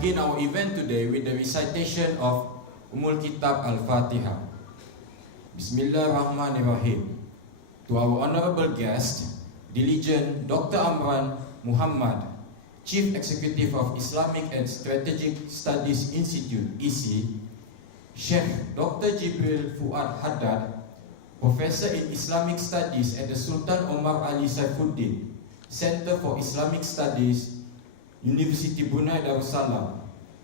begin our event today with the recitation of Kitab Al-Fatiha. Bismillahirrahmanirrahim. To our honorable guest, Diligent Dr. Amran Muhammad, Chief Executive of Islamic and Strategic Studies Institute, ISI, Shaykh Dr. Gibril Fouad Haddad, Professor in Islamic Studies at the Sultan Omar Ali Saifuddin Center for Islamic Studies, University Brunei Darussalam,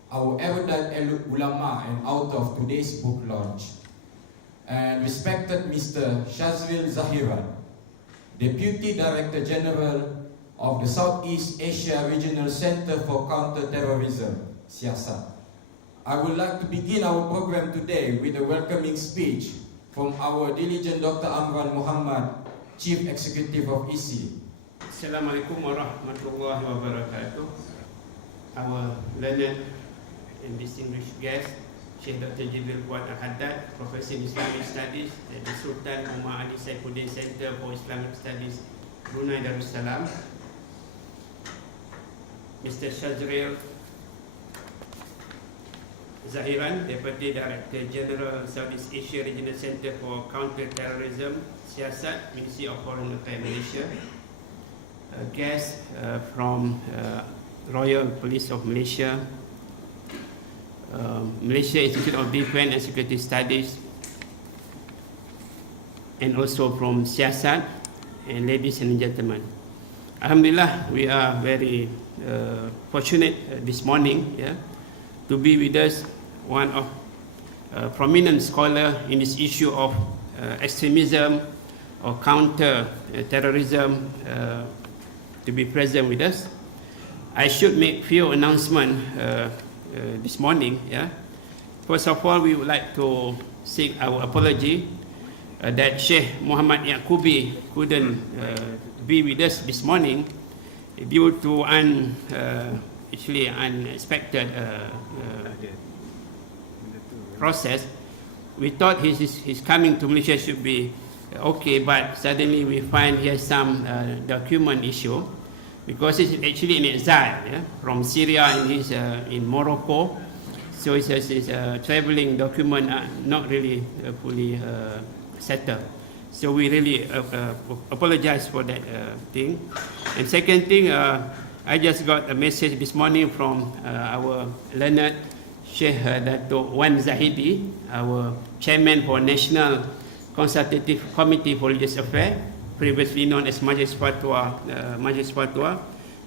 our erudite ulama and author of today's book launch, and respected Mr. Shazril Zahiran, Deputy Director General of the Southeast Asia Regional Center for Counter-Terrorism, Siasat. I would like to begin our program today with a welcoming speech from our diligent Dr. Amran Muhammad, Chief Executive of ISI. Assalamualaikum warahmatullahi wabarakatuh. Our learned and distinguished guest, Shaykh Dr. Gibril Fouad Haddad, Professor in Islamic Studies at the Sultan Omar Ali Saifuddin Center for Islamic Studies, Brunei Darussalam. Mr. Shazril Zahiran, Deputy Director General Southeast Asia Regional Center for Counter-Terrorism, Siasat, Ministry of Foreign Affairs, Malaysia. A guest from Royal Police of Malaysia, Malaysia Institute of Defence and Security Studies, and also from Siasat. And ladies and gentlemen, Alhamdulillah, we are very fortunate this morning, to be with us, one of prominent scholar in this issue of extremism or counter-terrorism, to be present with us. I should make few announcements this morning. First of all, we would like to seek our apology that Sheikh Muhammad Yaqubi couldn't be with us this morning due to unexpected process. We thought his coming to Malaysia should be okay, but suddenly we find he has some document issue, because he's actually in exile from Syria, and he's in Morocco. So his traveling document not really fully settled. So we really apologize for that thing. And second thing, I just got a message this morning from our learned Sheikh Dato' Wan Zahidi, our chairman for National Consultative Committee for Religious Affairs, previously known as Majlis Fatwa,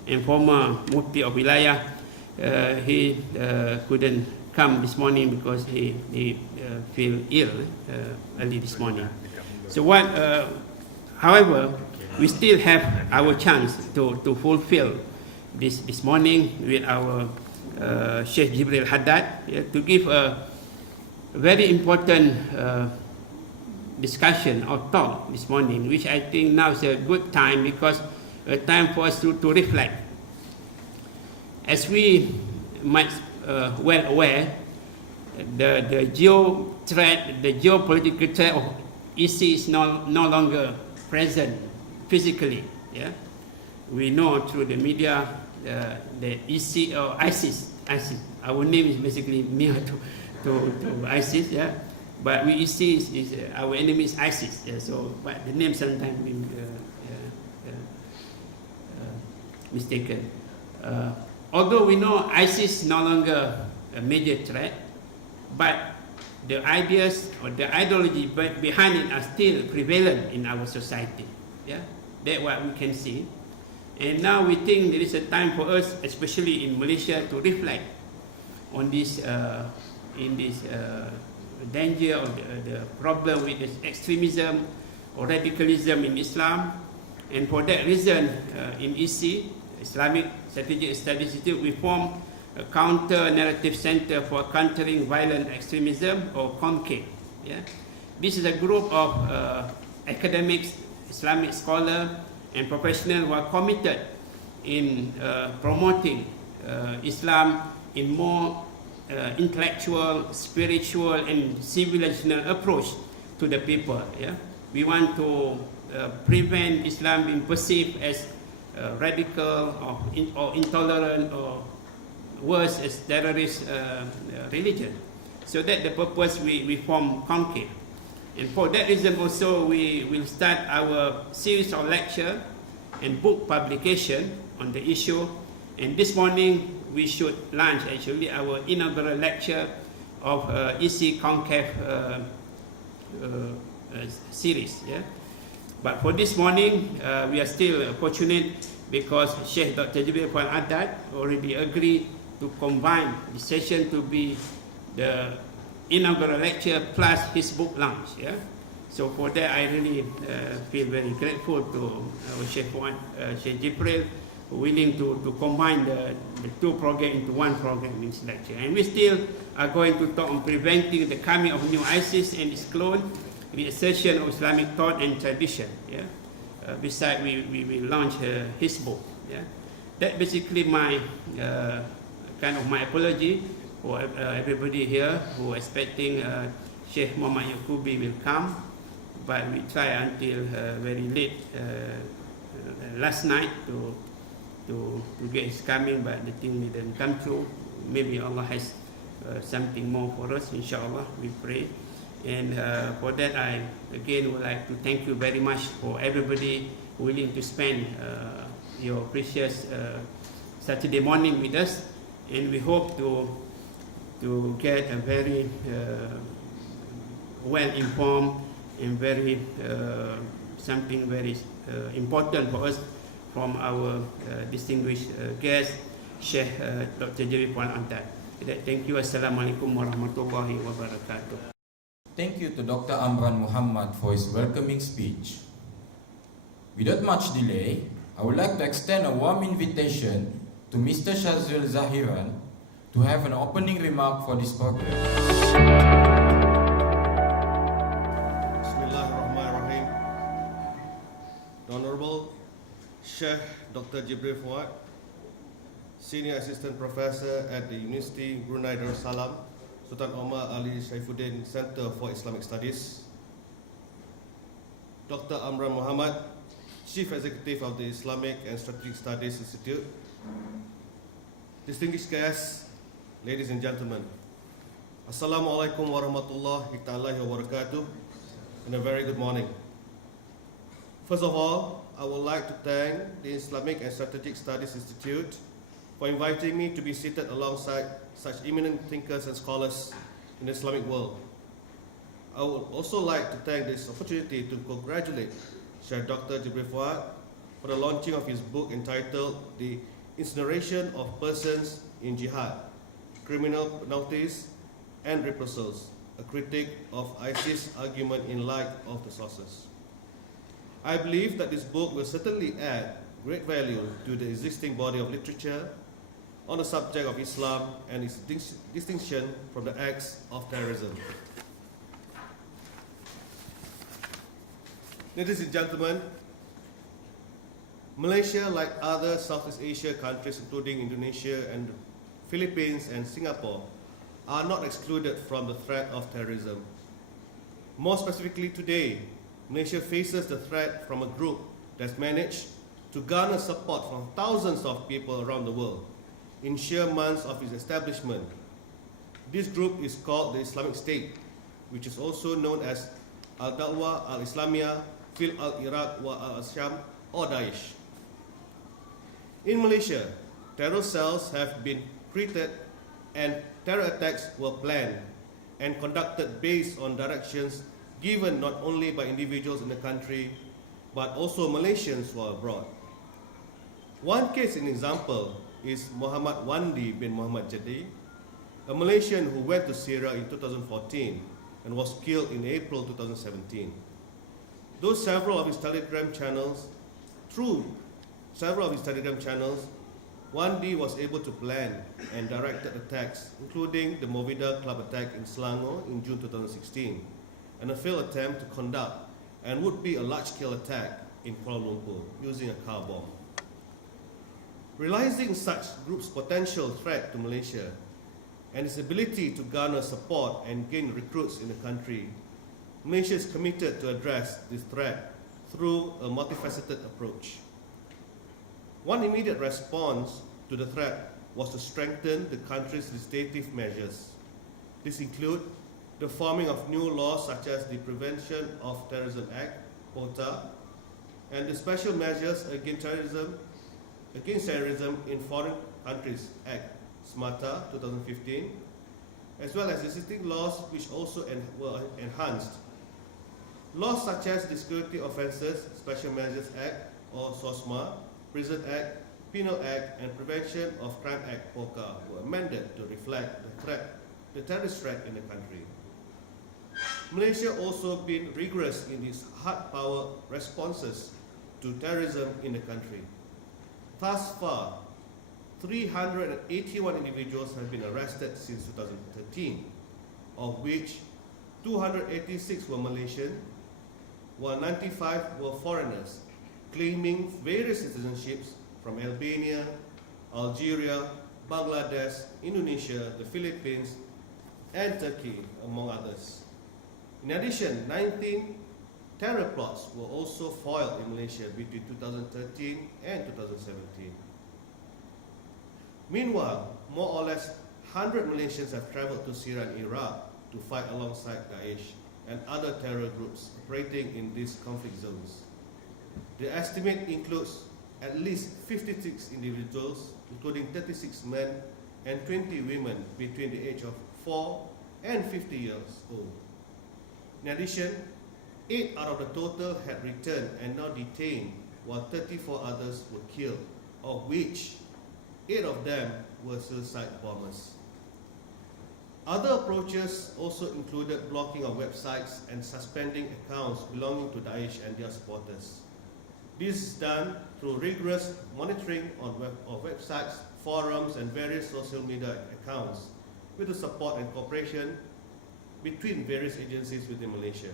and former Mufti of Wilayah. He couldn't come this morning because he feel ill early this morning. So however, we still have our chance to fulfill this morning with our Sheikh Gibril Haddad, to give a very important discussion or talk this morning, which I think now is a good time, because a time for us to reflect. As we might well aware, the geopolitical threat of ISI is no longer present physically. We know through the media that ISI or ISIS, our name is basically near to ISIS. But we see is our enemy is ISIS. So, but the name sometimes been mistaken. Although we know ISIS is no longer a major threat, but the ideas or the ideology behind it are still prevalent in our society. That's what we can see. And now we think there is a time for us, especially in Malaysia, to reflect on this danger of the problem with this extremism or radicalism in Islam. And for that reason, in ISI, Islamic Strategic Studies Institute, we formed a counter-narrative center for countering violent extremism, or CONCATE. This is a group of academics, Islamic scholars, and professionals who are committed in promoting Islam in more intellectual, spiritual, and civilizational approach to the people. We want to prevent Islam being perceived as radical or intolerant or worse as terrorist religion. So that the purpose we form Concave. And for that reason also we will start our series of lecture and book publication on the issue. And this morning we should launch actually our inaugural lecture of EC Concave series. Yeah? But for this morning we are still fortunate because Shaykh Dr. Gibril Fouad Haddad already agreed to combine the session to be the inaugural lecture plus his book launch. Yeah? So for that I really feel very grateful to our Shaykh Gibril, willing to combine the two programs into one program in this lecture. And we still are going to talk on preventing the coming of new ISIS and its clone, the assertion of Islamic thought and tradition. Yeah? Besides, we will launch his book. Yeah? That basically my kind of my apology for everybody here who are expecting Sheikh Muhammad Yaqubi will come, but we try until very late last night to get his coming, but the thing didn't come through. Maybe Allah has something more for us, inshallah, we pray. And for that I again would like to thank you very much for everybody willing to spend your precious Saturday morning with us, and we hope to get a very well informed and very something very important for us from our distinguished guest, Sheikh Dr. Gibril Fouad Haddad. Thank you. Assalamualaikum warahmatullahi wabarakatuh. Thank you to Dr. Amran Muhammad for his welcoming speech. Without much delay, I would like to extend a warm invitation to Mr. Shazul Zahiran to have an opening remark for this program. Bismillahirrahmanirrahim. The Honorable Sheikh Dr. Gibril Fouad, Senior Assistant Professor at the University Brunei Darussalam, Sultan Omar Ali Saifuddin Center for Islamic Studies, Dr. Amran Muhammad, Chief Executive of the Islamic and Strategic Studies Institute, distinguished guests, ladies and gentlemen, Assalamualaikum warahmatullahi wabarakatuh, and a very good morning. First of all, I would like to thank the Islamic and Strategic Studies Institute for inviting me to be seated alongside such eminent thinkers and scholars in the Islamic world. I would also like to take this opportunity to congratulate Shaykh Dr. Gibril Fouad for the launching of his book entitled The Incineration of Persons in Jihad, Criminal Penalties and Reprisals, a critique of ISIS argument in light of the sources. I believe that this book will certainly add great value to the existing body of literature on the subject of Islam and its distinction from the acts of terrorism. Ladies and gentlemen, Malaysia, like other Southeast Asia countries including Indonesia and Philippines and Singapore, are not excluded from the threat of terrorism. More specifically today, Malaysia faces the threat from a group that's managed to garner support from thousands of people around the world in sheer months of its establishment. This group is called the Islamic State, which is also known as Al-Dawah Al-Islamiyah Fil Al-Iraq wa Al-Sham, or Daesh. In Malaysia, terror cells have been created and terror attacks were planned and conducted based on directions given not only by individuals in the country but also Malaysians who are abroad. One case in example is Muhammad Wandi bin Muhammad Jadi, a Malaysian who went to Syria in 2014 and was killed in April 2017. Through several of his Telegram channels, Wandi was able to plan and directed attacks, including the Movida Club attack in Selangor in June 2016, and a failed attempt to conduct and would be a large-scale attack in Kuala Lumpur using a car bomb. Realizing such group's potential threat to Malaysia and its ability to garner support and gain recruits in the country, Malaysia is committed to address this threat through a multifaceted approach. One immediate response to the threat was to strengthen the country's legislative measures. This include the forming of new laws such as the Prevention of Terrorism Act, POTA, and the Special Measures Against Terrorism in Foreign Countries Act, SMATA 2015, as well as existing laws which also were enhanced. Laws such as the Security Offences Special Measures Act or SOSMA, Prison Act, Penal Act, and Prevention of Crime Act, POCA, were amended to reflect the terrorist threat in the country. Malaysia also been rigorous in its hard power responses to terrorism in the country. Thus far, 381 individuals have been arrested since 2013, of which 286 were Malaysian, while 95 were foreigners, claiming various citizenships from Albania, Algeria, Bangladesh, Indonesia, the Philippines, and Turkey, among others. In addition, 19 terror plots were also foiled in Malaysia between 2013 and 2017. Meanwhile, more or less 100 Malaysians have travelled to Syria and Iraq to fight alongside Daesh and other terror groups operating in these conflict zones. The estimate includes at least 56 individuals, including 36 men and 20 women between the age of 4 and 50 years old. In addition, 8 out of the total had returned and now detained, while 34 others were killed, of which 8 of them were suicide bombers. Other approaches also included blocking of websites and suspending accounts belonging to Daesh and their supporters. This is done through rigorous monitoring of websites, forums, and various social media accounts, with the support and cooperation between various agencies within Malaysia.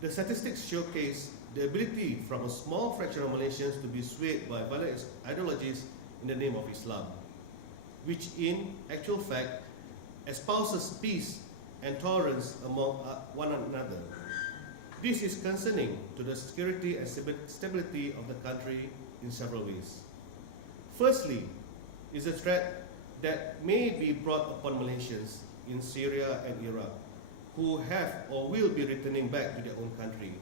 The statistics showcase the ability from a small fraction of Malaysians to be swayed by violent ideologies in the name of Islam, which in actual fact espouses peace and tolerance among one another. This is concerning to the security and stability of the country in several ways. Firstly, is a threat that may be brought upon Malaysians in Syria and Iraq, who have or will be returning back to their own country,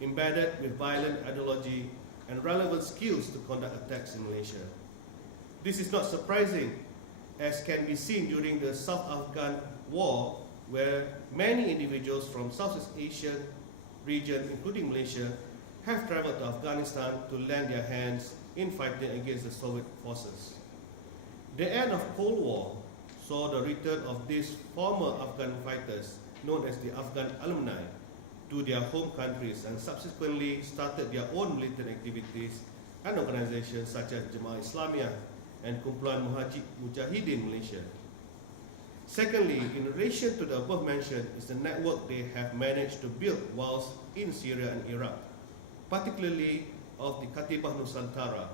embedded with violent ideology and relevant skills to conduct attacks in Malaysia. This is not surprising, as can be seen during the South Afghan War, where many individuals from Southeast Asia region, including Malaysia, have travelled to Afghanistan to lend their hands in fighting against the Soviet forces. The end of Cold War saw the return of these former Afghan fighters, known as the Afghan alumni, to their home countries and subsequently started their own militant activities and organizations such as Jemaah Islamiyah and Kumpulan Mujahidin Malaysia. Secondly, in relation to the above mentioned, is the network they have managed to build whilst in Syria and Iraq, particularly of the Katibah Nusantara,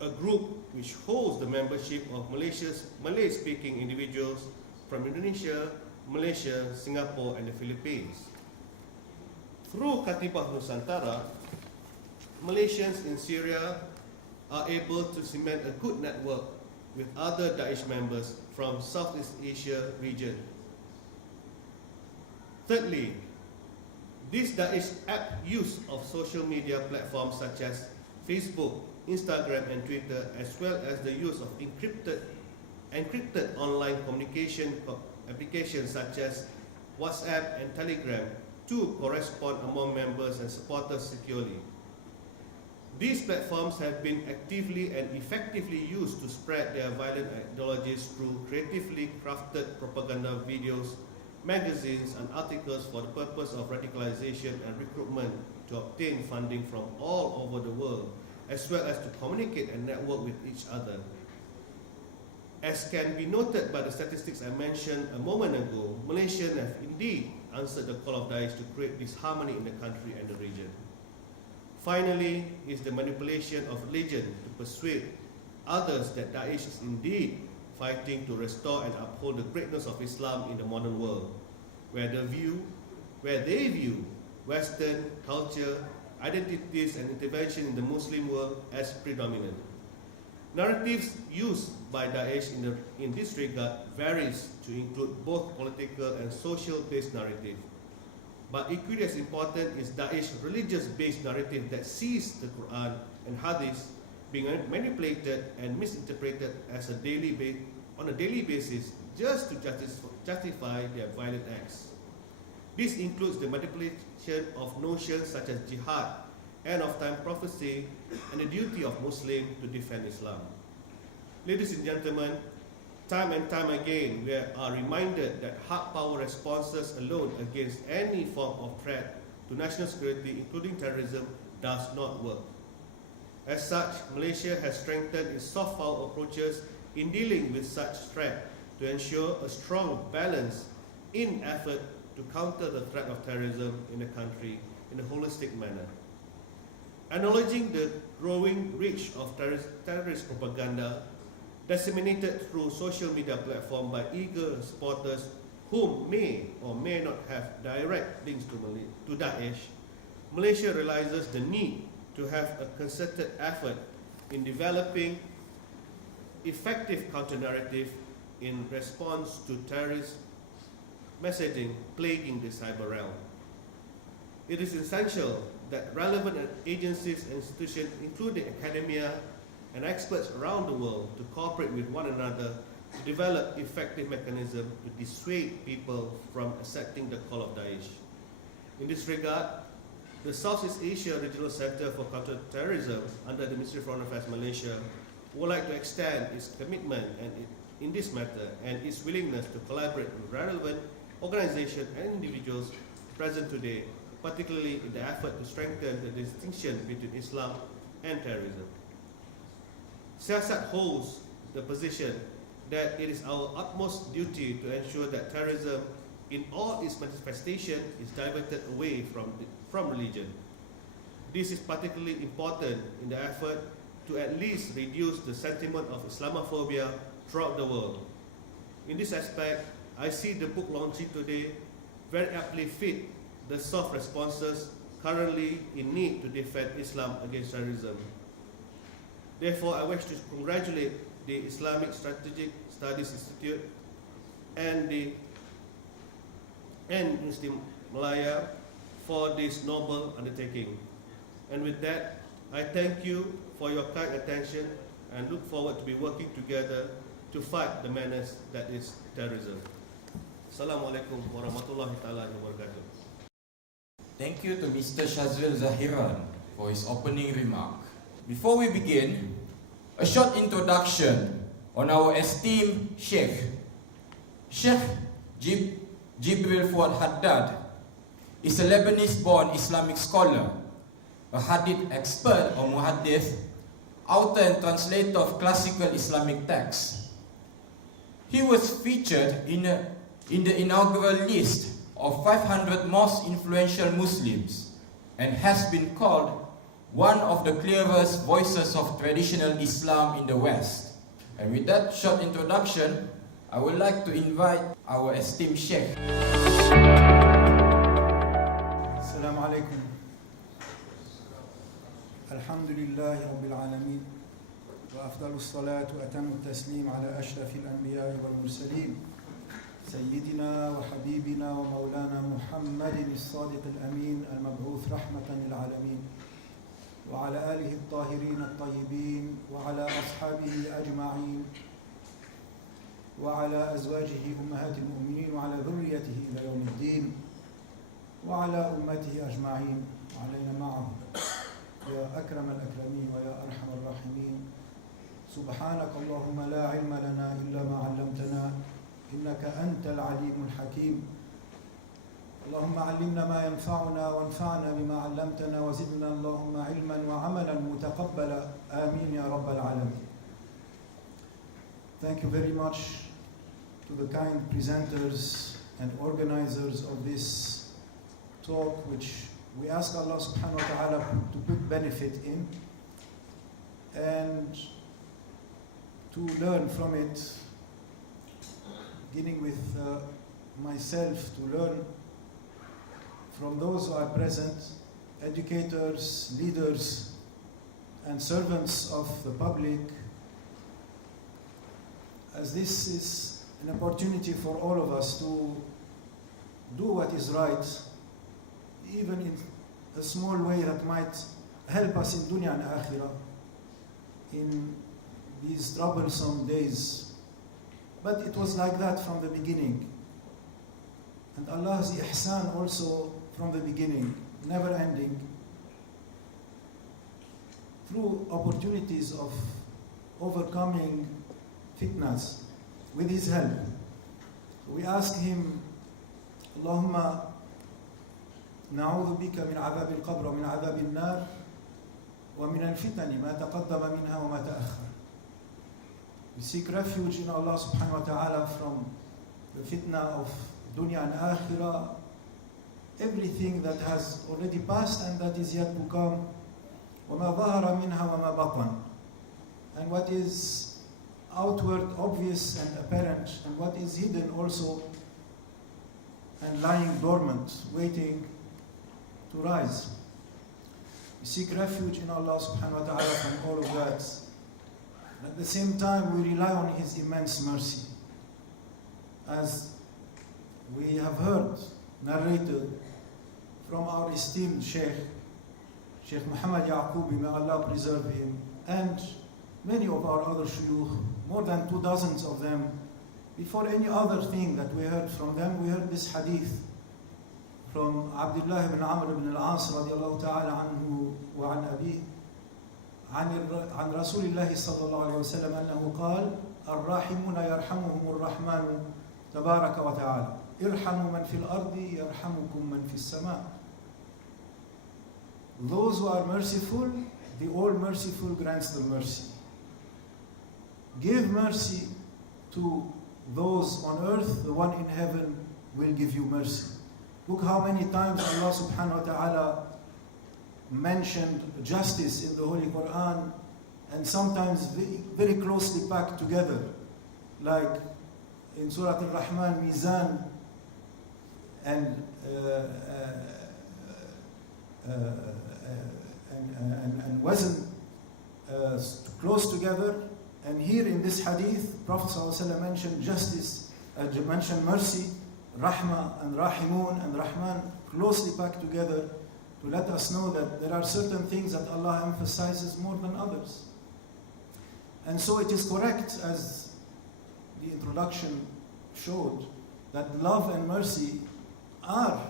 a group which holds the membership of Malaysia's Malay-speaking individuals from Indonesia, Malaysia, Singapore, and the Philippines. Through Katibah Nusantara, Malaysians in Syria are able to cement a good network with other Daesh members from Southeast Asia region. Thirdly, this Daesh app use of social media platforms such as Facebook, Instagram, and Twitter, as well as the use of encrypted online communication applications such as WhatsApp and Telegram to correspond among members and supporters securely. These platforms have been actively and effectively used to spread their violent ideologies through creatively crafted propaganda videos, magazines, and articles for the purpose of radicalization and recruitment to obtain funding from all over the world, as well as to communicate and network with each other. As can be noted by the statistics I mentioned a moment ago, Malaysians have indeed answered the call of Daesh to create disharmony in the country and the region. Finally, is the manipulation of religion to persuade others that Daesh is indeed fighting to restore and uphold the greatness of Islam in the modern world, where they view Western culture, identities, and intervention in the Muslim world as predominant. Narratives used by Daesh in this regard varies to include both political and social-based narrative. But equally as important is Daesh's religious-based narrative that sees the Quran and Hadith being manipulated and misinterpreted on a daily basis just to justify their violent acts. This includes the manipulation of notions such as Jihad, end-of-time prophecy, and the duty of Muslims to defend Islam. Ladies and gentlemen, time and time again, we are reminded that hard power responses alone against any form of threat to national security, including terrorism, does not work. As such, Malaysia has strengthened its soft power approaches in dealing with such threat to ensure a strong balance in effort to counter the threat of terrorism in the country in a holistic manner. Acknowledging the growing reach of terrorist propaganda disseminated through social media platforms by eager supporters whom may or may not have direct links to Daesh, Malaysia realizes the need to have a concerted effort in developing effective counter-narrative in response to terrorist messaging plaguing the cyber realm. It is essential that relevant agencies and institutions, including academia and experts around the world, to cooperate with one another to develop effective mechanisms to dissuade people from accepting the call of Daesh. In this regard, the Southeast Asia Regional Center for Counter-Terrorism under the Ministry of Foreign Affairs Malaysia would like to extend its commitment in this matter and its willingness to collaborate with relevant organizations and individuals present today, particularly in the effort to strengthen the distinction between Islam and terrorism. Siasat holds the position that it is our utmost duty to ensure that terrorism in all its manifestation is diverted away from religion. This is particularly important in the effort to at least reduce the sentiment of Islamophobia throughout the world. In this aspect, I see the book launching today very aptly fit the soft responses currently in need to defend Islam against terrorism. Therefore, I wish to congratulate the Islamic Strategic Studies Institute and Muslim Malaya for this noble undertaking. And with that, I thank you for your kind attention and look forward to be working together to fight the menace that is terrorism. Assalamualaikum warahmatullahi taala wabarakatuh. Thank you to Mr. Shazril Zahiran for his opening remark. Before we begin, a short introduction on our esteemed Shaykh. Shaykh Gibril Fouad Haddad is a Lebanese-born Islamic scholar, a hadith expert or muhaddith, author and translator of classical Islamic texts. He was featured in the inaugural list of 500 most influential Muslims and has been called one of the clearest voices of traditional Islam in the West. And with that short introduction, I would like to invite our esteemed Shaykh. Assalamu alaikum. Alhamdulillahi Rabbil Alameen. وأفضل الصلاة وأتم التسليم على أشرف الأنبياء والمرسلين سيدنا وحبيبنا ومولانا محمد الصادق الأمين المبعوث رحمة للعالمين وعلى آله الطاهرين الطيبين وعلى أصحابه أجمعين وعلى أزواجه أمهات المؤمنين وعلى ذريته إلى يوم الدين وعلى أمته أجمعين وعلينا معهم يا أكرم الأكرمين ويا أرحم الراحمين سبحانك اللهم لا علم لنا إلا ما علمتنا إنك أنت العليم الحكيم اللهم علمنا ما ينفعنا وانفعنا بما علمتنا وزدنا اللهم علما وعملا متقبلا آمين يا رب العالمين. Thank you very much to the kind presenters and organizers of this talk, which we ask Allah subhanahu wa ta'ala to put benefit in and to learn from it, beginning with myself, to learn from those who are present, educators, leaders, and servants of the public, as this is an opportunity for all of us to do what is right, even in a small way that might help us in dunya and akhirah, in these troublesome days. But it was like that from the beginning. And Allah's ihsan also from the beginning, never ending, through opportunities of overcoming fitnas with His help. We ask Him, Allahumma na'udhu bika min adhab al-qabr wa min adhab al-nar wa min al-fitani ma taqaddama minha wa ma ta'akhkhar. We seek refuge in Allah subhanahu wa ta'ala from the fitna of dunya and akhirah, everything that has already passed and that is yet to come, وَمَا ظَهَرَ مِنْهَا وَمَا بَطَنَ, and what is outward, obvious and apparent, and what is hidden also and lying dormant, waiting to rise. We seek refuge in Allah subhanahu wa ta'ala from all of that. And at the same time, we rely on His immense mercy. As we have heard narrated from our esteemed Shaykh Muhammad Yaqubi, may Allah preserve him, and many of our other shuyukh, more than 24 of them. Before any other thing that we heard from them, we heard this hadith from Abdullah ibn Amr ibn al-As radiallahu ta'ala anhu wa an abih عن رسول الله صلى الله عليه وسلم أنه قال الراحمون يرحمهم الرحمن تبارك وتعالى ارحموا من في الأرض يرحمكم من في السماء. Those who are merciful, the All-Merciful grants them mercy. Give mercy to those on earth, the one in heaven will give you mercy. Look how many times Allah subhanahu wa ta'ala mentioned justice in the Holy Quran, and sometimes very closely packed together, like in Surah Al-Rahman, Mizan and Wazn close together. And here in this hadith, Prophet ﷺ mentioned justice, mentioned mercy, Rahmah and Rahimun and Rahman closely packed together to let us know that there are certain things that Allah emphasizes more than others. And so it is correct, as the introduction showed, that love and mercy are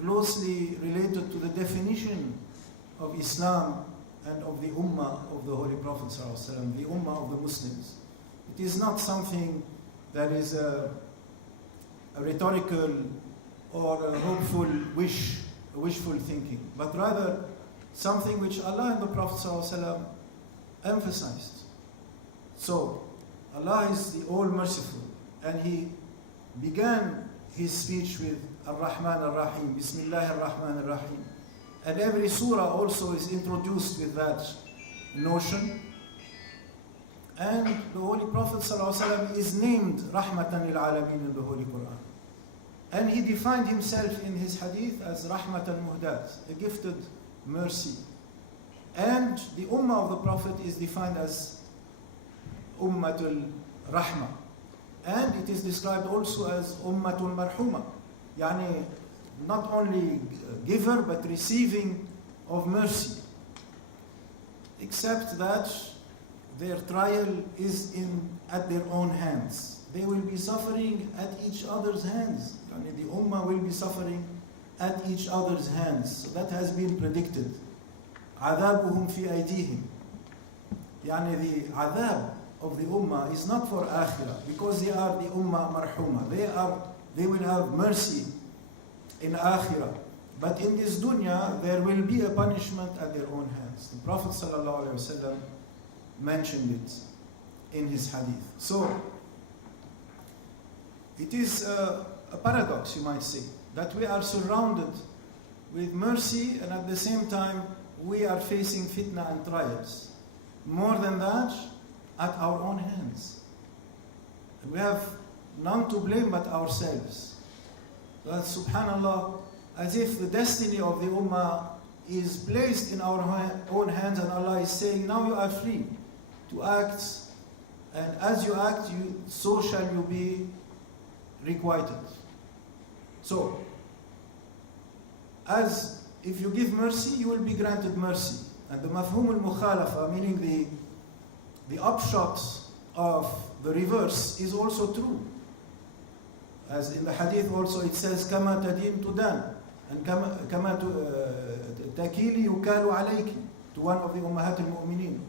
closely related to the definition of Islam and of the Ummah of the Holy Prophet ﷺ, the Ummah of the Muslims. It is not something that is a rhetorical or a hopeful wish, a wishful thinking, but rather something which Allah and the Prophet ﷺ emphasized. So, Allah is the All-Merciful, and He began His speech with Ar-Rahman Ar-Rahim, Bismillah Ar-Rahman Ar-Rahim. And every surah also is introduced with that notion. And the Holy Prophet ﷺ is named Rahmatan lil Alameen in the Holy Quran. And he defined himself in his hadith as Rahmatan Muhdat, a gifted mercy. And the Ummah of the Prophet is defined as Ummatul Rahmah. And it is described also as Ummatul Marhuma. Yani, not only giver but receiving of mercy, except that their trial is at their own hands. They will be suffering at each other's hands. The Ummah will be suffering at each other's hands. So that has been predicted. عذابهم في أيديهم. يعني the adhab of the Ummah is not for Akhirah, because they are the Ummah Marhuma. They will have mercy in Akhirah. But in this dunya, there will be a punishment at their own hands. The Prophet ﷺ mentioned it in his hadith. So, it is a paradox, you might say, that we are surrounded with mercy and at the same time we are facing fitna and trials. More than that, at our own hands. And we have none to blame but ourselves. That subhanallah, as if the destiny of the Ummah is placed in our own hands, and Allah is saying, now you are free to act And as you act, so shall you be requited. So, as if you give mercy, you will be granted mercy. And the mafhum al-mukhalafa, meaning the upshot of the reverse, is also true. As in the hadith also it says, كَمَا تَدِينُ تُدَانُ, and كَمَا تَكِيلِ يُكَالُ عَلَيْكِ, to one of the Ummahat al-Mu'mineen.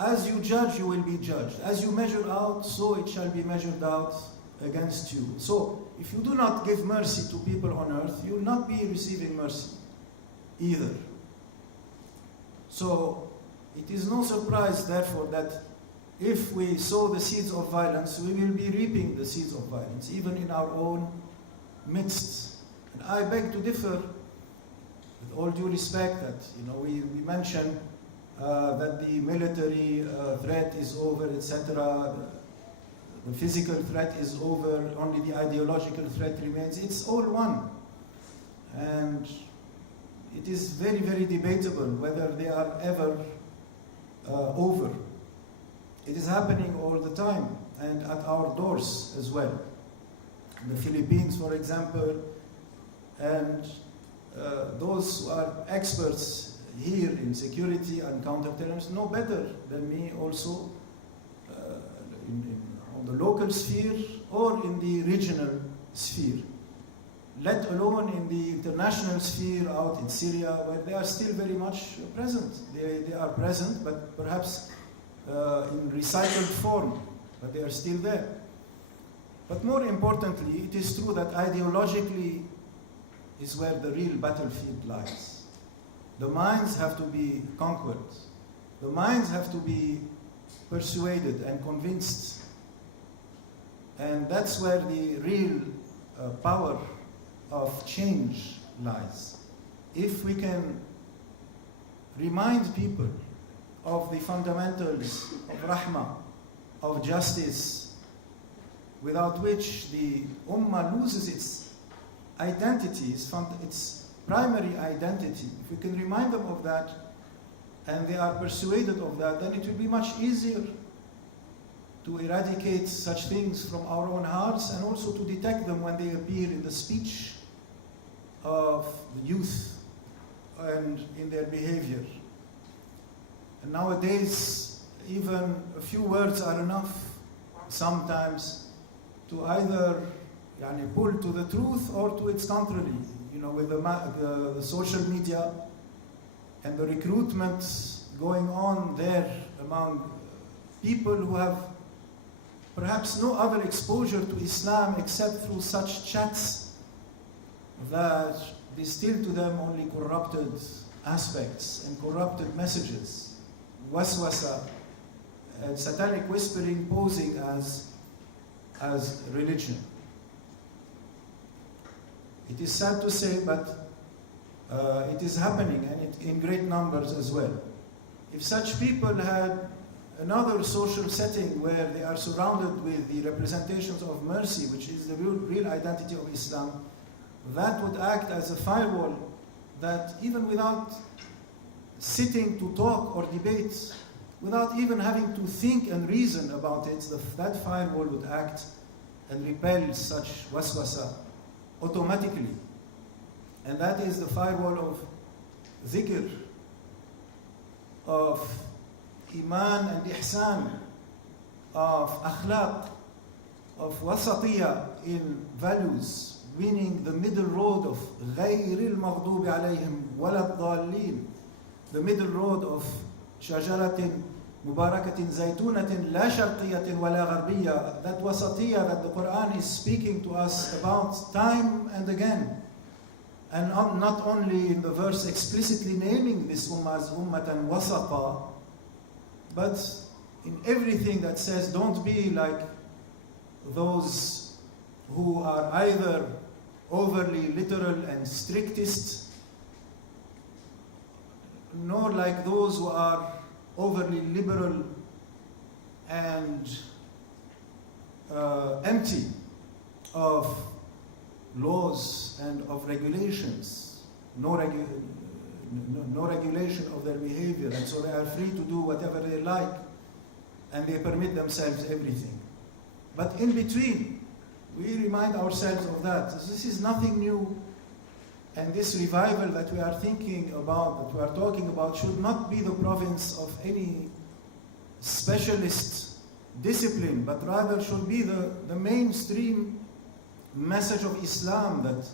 As you judge, you will be judged. As you measure out, so it shall be measured out against you. So, if you do not give mercy to people on earth, you will not be receiving mercy either. So, it is no surprise, therefore, that if we sow the seeds of violence, we will be reaping the seeds of violence, even in our own midst. And I beg to differ, with all due respect, that we mention that the military threat is over, etc. The physical threat is over, only the ideological threat remains. It's all one. And it is very, very debatable whether they are ever over. It is happening all the time and at our doors as well. In the Philippines, for example, and those who are experts here in security and counterterrorism know better than me also on the local sphere or in the regional sphere, let alone in the international sphere out in Syria, where they are still very much present. They are present, but perhaps in recycled form, but they are still there. But more importantly, it is true that ideologically is where the real battlefield lies. The minds have to be conquered. The minds have to be persuaded and convinced. And that's where the real power of change lies. If we can remind people of the fundamentals of rahmah, of justice, without which the ummah loses its identity, its primary identity. If we can remind them of that, and they are persuaded of that, then it will be much easier to eradicate such things from our own hearts, and also to detect them when they appear in the speech of the youth and in their behavior. And nowadays, even a few words are enough sometimes to either pull to the truth or to its contrary. With the social media and the recruitment going on there among people who have perhaps no other exposure to Islam except through such chats that distill to them only corrupted aspects and corrupted messages, waswasa, and satanic whispering posing as religion. It is sad to say, but it is happening, and in great numbers as well. If such people had another social setting where they are surrounded with the representations of mercy, which is the real identity of Islam, that would act as a firewall that, even without sitting to talk or debate, without even having to think and reason about it, that firewall would act and repel such waswasa automatically. And that is the firewall of dhikr, of iman and ihsan, of akhlaq, of wasatiyah in values, meaning the middle road of غَيْرِ الْمَغْضُوبِ عَلَيْهِمْ وَلَا الضَّالِّينَ, the middle road of شَجَرَةٍ مُبَارَكَةٍ زَيْتُونَةٍ لَا شَرْقِيَّةٍ وَلَا غَرْبِيَّة, that wasatiyah that the Quran is speaking to us about time and again. And not only in the verse explicitly naming this ummah as ummatan wasata, but in everything that says don't be like those who are either overly literal and strictist, nor like those who are overly liberal and empty of laws and of regulations, no regulation of their behavior, and so they are free to do whatever they like. and they permit themselves everything. But in between, we remind ourselves of that. This is nothing new. And this revival that we are thinking about, that we are talking about, should not be the province of any specialist discipline, but rather should be the mainstream message of Islam, that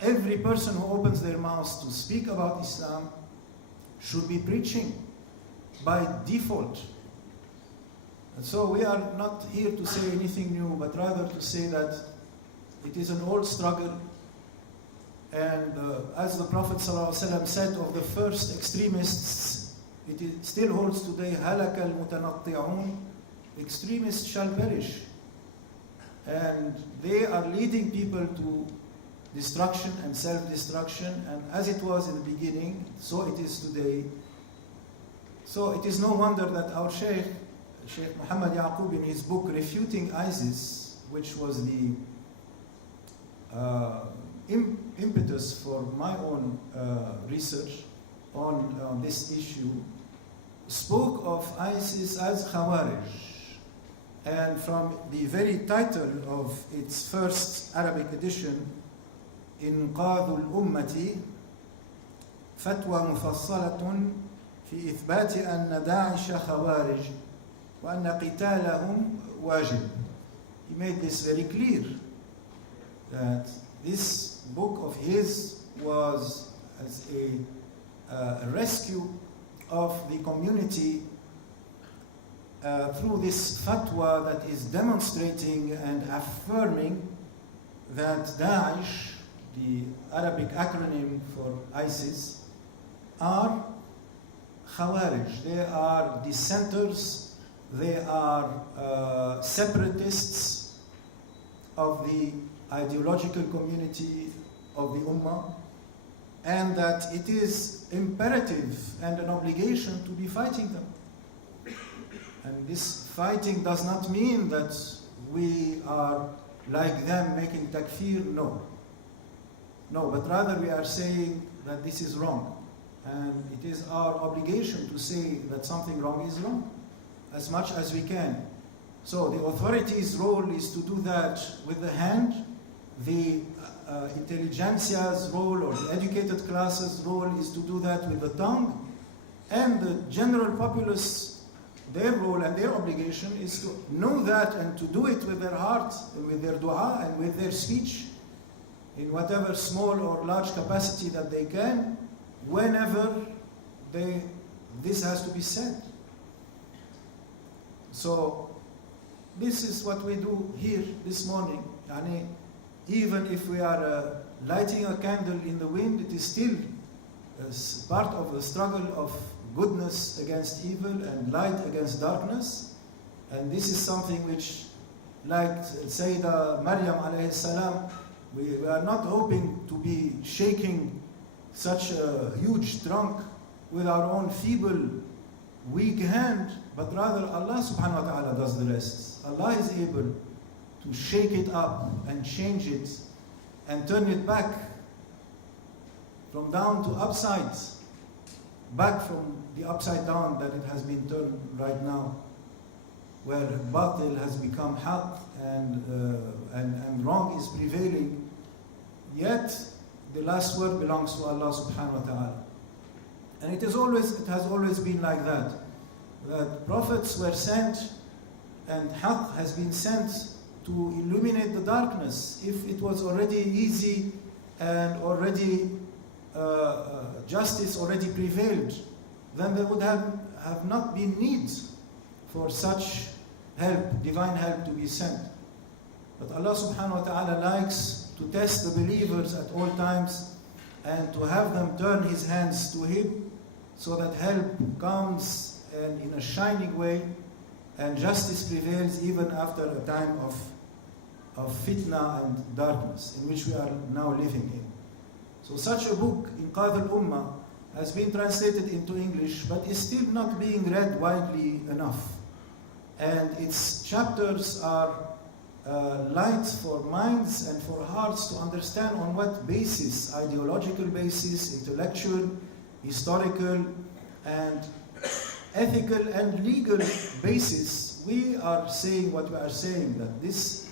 every person who opens their mouths to speak about Islam should be preaching by default. And so we are not here to say anything new, but rather to say that it is an old struggle. And as the Prophet ﷺ said of the first extremists, still holds today, هَلَكَ الْمُتَنَطِّعُونَ, extremists shall perish. And they are leading people to destruction and self-destruction, and as it was in the beginning, so it is today. So it is no wonder that our Shaykh Muhammad Yaqub, in his book Refuting ISIS, which was the impetus for my own research on this issue, spoke of ISIS as Khawarij. And from the very title of its first Arabic edition, إنقاذ الأمة فتوى مفصلة في إثبات أن داعش خوارج وأن قتالهم واجب. He made this very clear, that this book of his was as a rescue of the community through this fatwa that is demonstrating and affirming that Daesh, the Arabic acronym for ISIS, are Khawarij. They are dissenters, they are separatists of the ideological community of the Ummah, and that it is imperative and an obligation to be fighting them. And this fighting does not mean that we are like them making takfir, no. No, but rather we are saying that this is wrong. And it is our obligation to say that something wrong is wrong, as much as we can. So the authority's role is to do that with the hand. The intelligentsia's role, or the educated classes' role, is to do that with the tongue. And the general populace, their role and their obligation is to know that and to do it with their heart, and with their dua, and with their speech, in whatever small or large capacity that they can, whenever this has to be said. So this is what we do here this morning. Even if we are lighting a candle in the wind, it is still part of the struggle of goodness against evil and light against darkness. And this is something which, like Sayyidah Maryam alayhi salam, we are not hoping to be shaking such a huge trunk with our own feeble, weak hand, but rather Allah subhanahu wa ta'ala does the rest. Allah is able to shake it up and change it and turn it back from down to upside, back from the upside down that it has been turned right now, where batil has become haq and wrong is prevailing. Yet the last word belongs to Allah subhanahu wa ta'ala. And it has always been like that. That prophets were sent and haq has been sent to illuminate the darkness. If it was already easy and already justice already prevailed, then there would have not been need for such help, divine help, to be sent. But Allah subhanahu wa ta'ala likes to test the believers at all times and to have them turn his hands to him, so that help comes and in a shining way, and justice prevails even after a time of fitna and darkness in which we are now living in. So such a book, Inqadh al-Ummah, has been translated into English, but is still not being read widely enough. And its chapters are light for minds and for hearts to understand on what basis, ideological basis, intellectual, historical, and ethical and legal basis, we are saying what we are saying, that this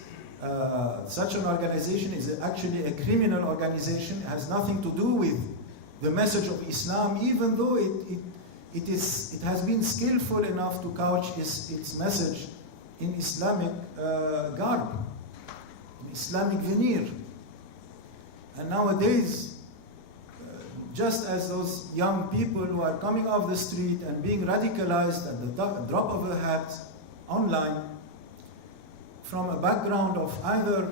such an organization is actually a criminal organization. It has nothing to do with the message of Islam, even though it has been skillful enough to couch its message in Islamic garb, in Islamic veneer. And nowadays, just as those young people who are coming off the street and being radicalized at the drop of a hat online from a background of either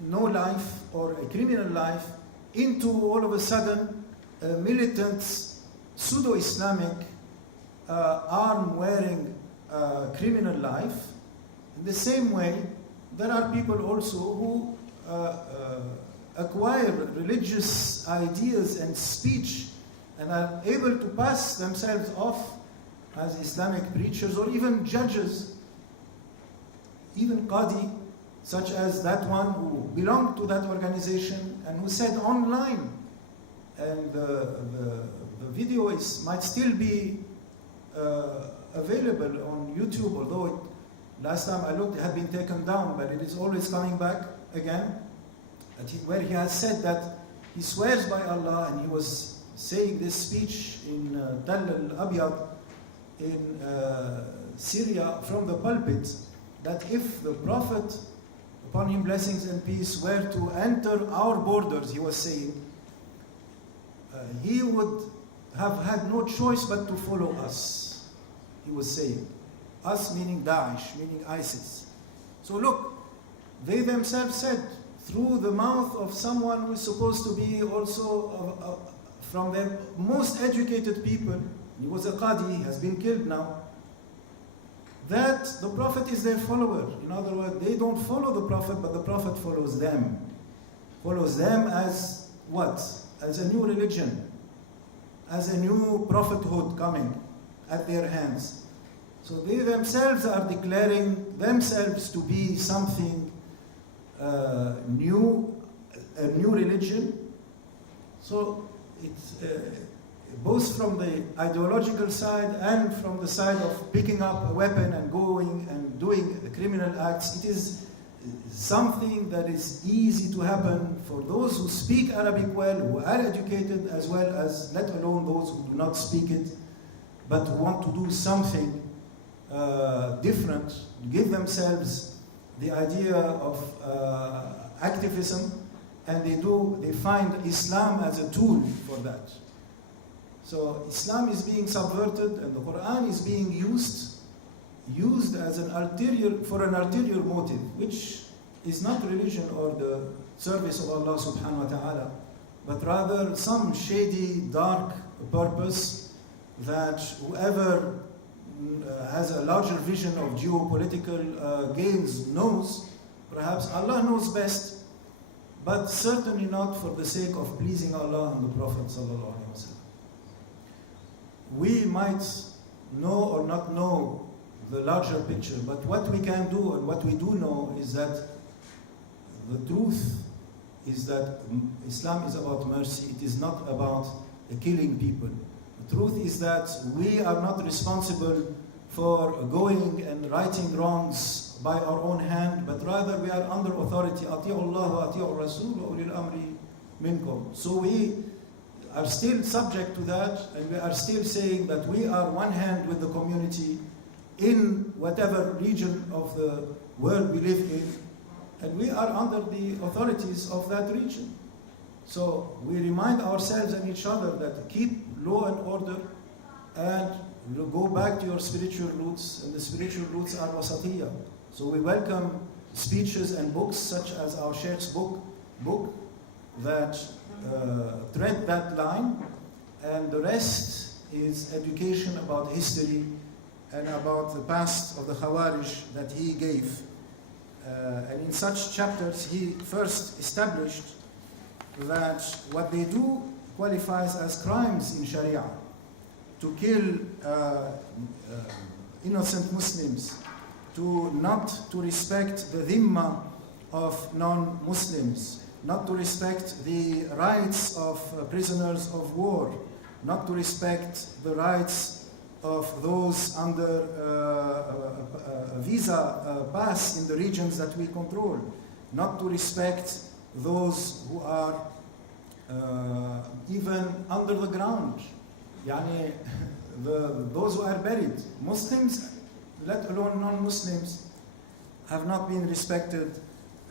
no life or a criminal life into all of a sudden a militant pseudo-Islamic arm-wearing criminal life, in the same way there are people also who acquire religious ideas and speech and are able to pass themselves off as Islamic preachers or even judges, even qadi, such as that one who belonged to that organization and who said online, and the video might still be available on YouTube, although last time I looked it had been taken down, but it is always coming back again, where he has said that he swears by Allah, and he was saying this speech in Tal al-Abyad in Syria from the pulpit, that if the Prophet, upon him blessings and peace, were to enter our borders, he was saying, he would have had no choice but to follow us. He was saying, us meaning Daesh, meaning ISIS. So look, they themselves said, through the mouth of someone who is supposed to be also from their most educated people, he was a qadi, he has been killed now, that the Prophet is their follower. In other words, they don't follow the Prophet, but the Prophet follows them. Follows them as what? As a new religion, as a new prophethood coming at their hands. So they themselves are declaring themselves to be something new, a new religion. So it's both from the ideological side and from the side of picking up a weapon and going and doing the criminal acts. It is something that is easy to happen for those who speak Arabic well, who are educated, as well as let alone those who do not speak it, but who want to do something different, give themselves the idea of activism, and they find Islam as a tool for that. So Islam is being subverted, and the Quran is being used as an ulterior motive, which is not religion or the service of Allah subhanahu wa ta'ala, but rather some shady, dark purpose that whoever has a larger vision of geopolitical gains knows. Perhaps Allah knows best, but certainly not for the sake of pleasing Allah and the Prophet sallallahu alaihi wasallam. We might know or not know the larger picture, but what we can do and what we do know is that the truth is that Islam is about mercy. It is not about killing people. The truth is that we are not responsible for going and righting wrongs by our own hand, but rather we are under authority. Ati'u Allah wa ati'u Rasul wa ulil amri minkum. So we are still subject to that, and we are still saying that we are one hand with the community in whatever region of the world we live in, and we are under the authorities of that region. So we remind ourselves and each other that keep law and order, and go back to your spiritual roots, and the spiritual roots are wasatiyah. So we welcome speeches and books such as our Shaykh's book that tread that line, and the rest is education about history and about the past of the Khawarij that he gave. And in such chapters he first established that what they do qualifies as crimes in Sharia. To kill innocent Muslims, not to respect the dhimma of non-Muslims, not to respect the rights of prisoners of war, not to respect the rights of those under a visa pass in the regions that we control, not to respect those who are even under the ground. Yani, those who are buried, Muslims, let alone non-Muslims, have not been respected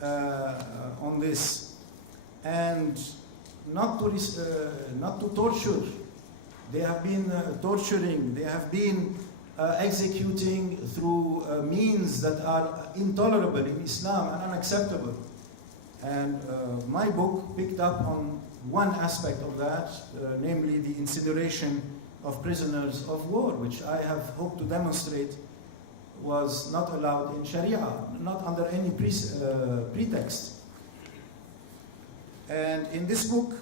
on this. And not to torture. They have been torturing, they have been executing through means that are intolerable in Islam and unacceptable. And my book picked up on one aspect of that, namely the incineration of prisoners of war, which I have hoped to demonstrate was not allowed in Sharia, not under any pretext. And in this book,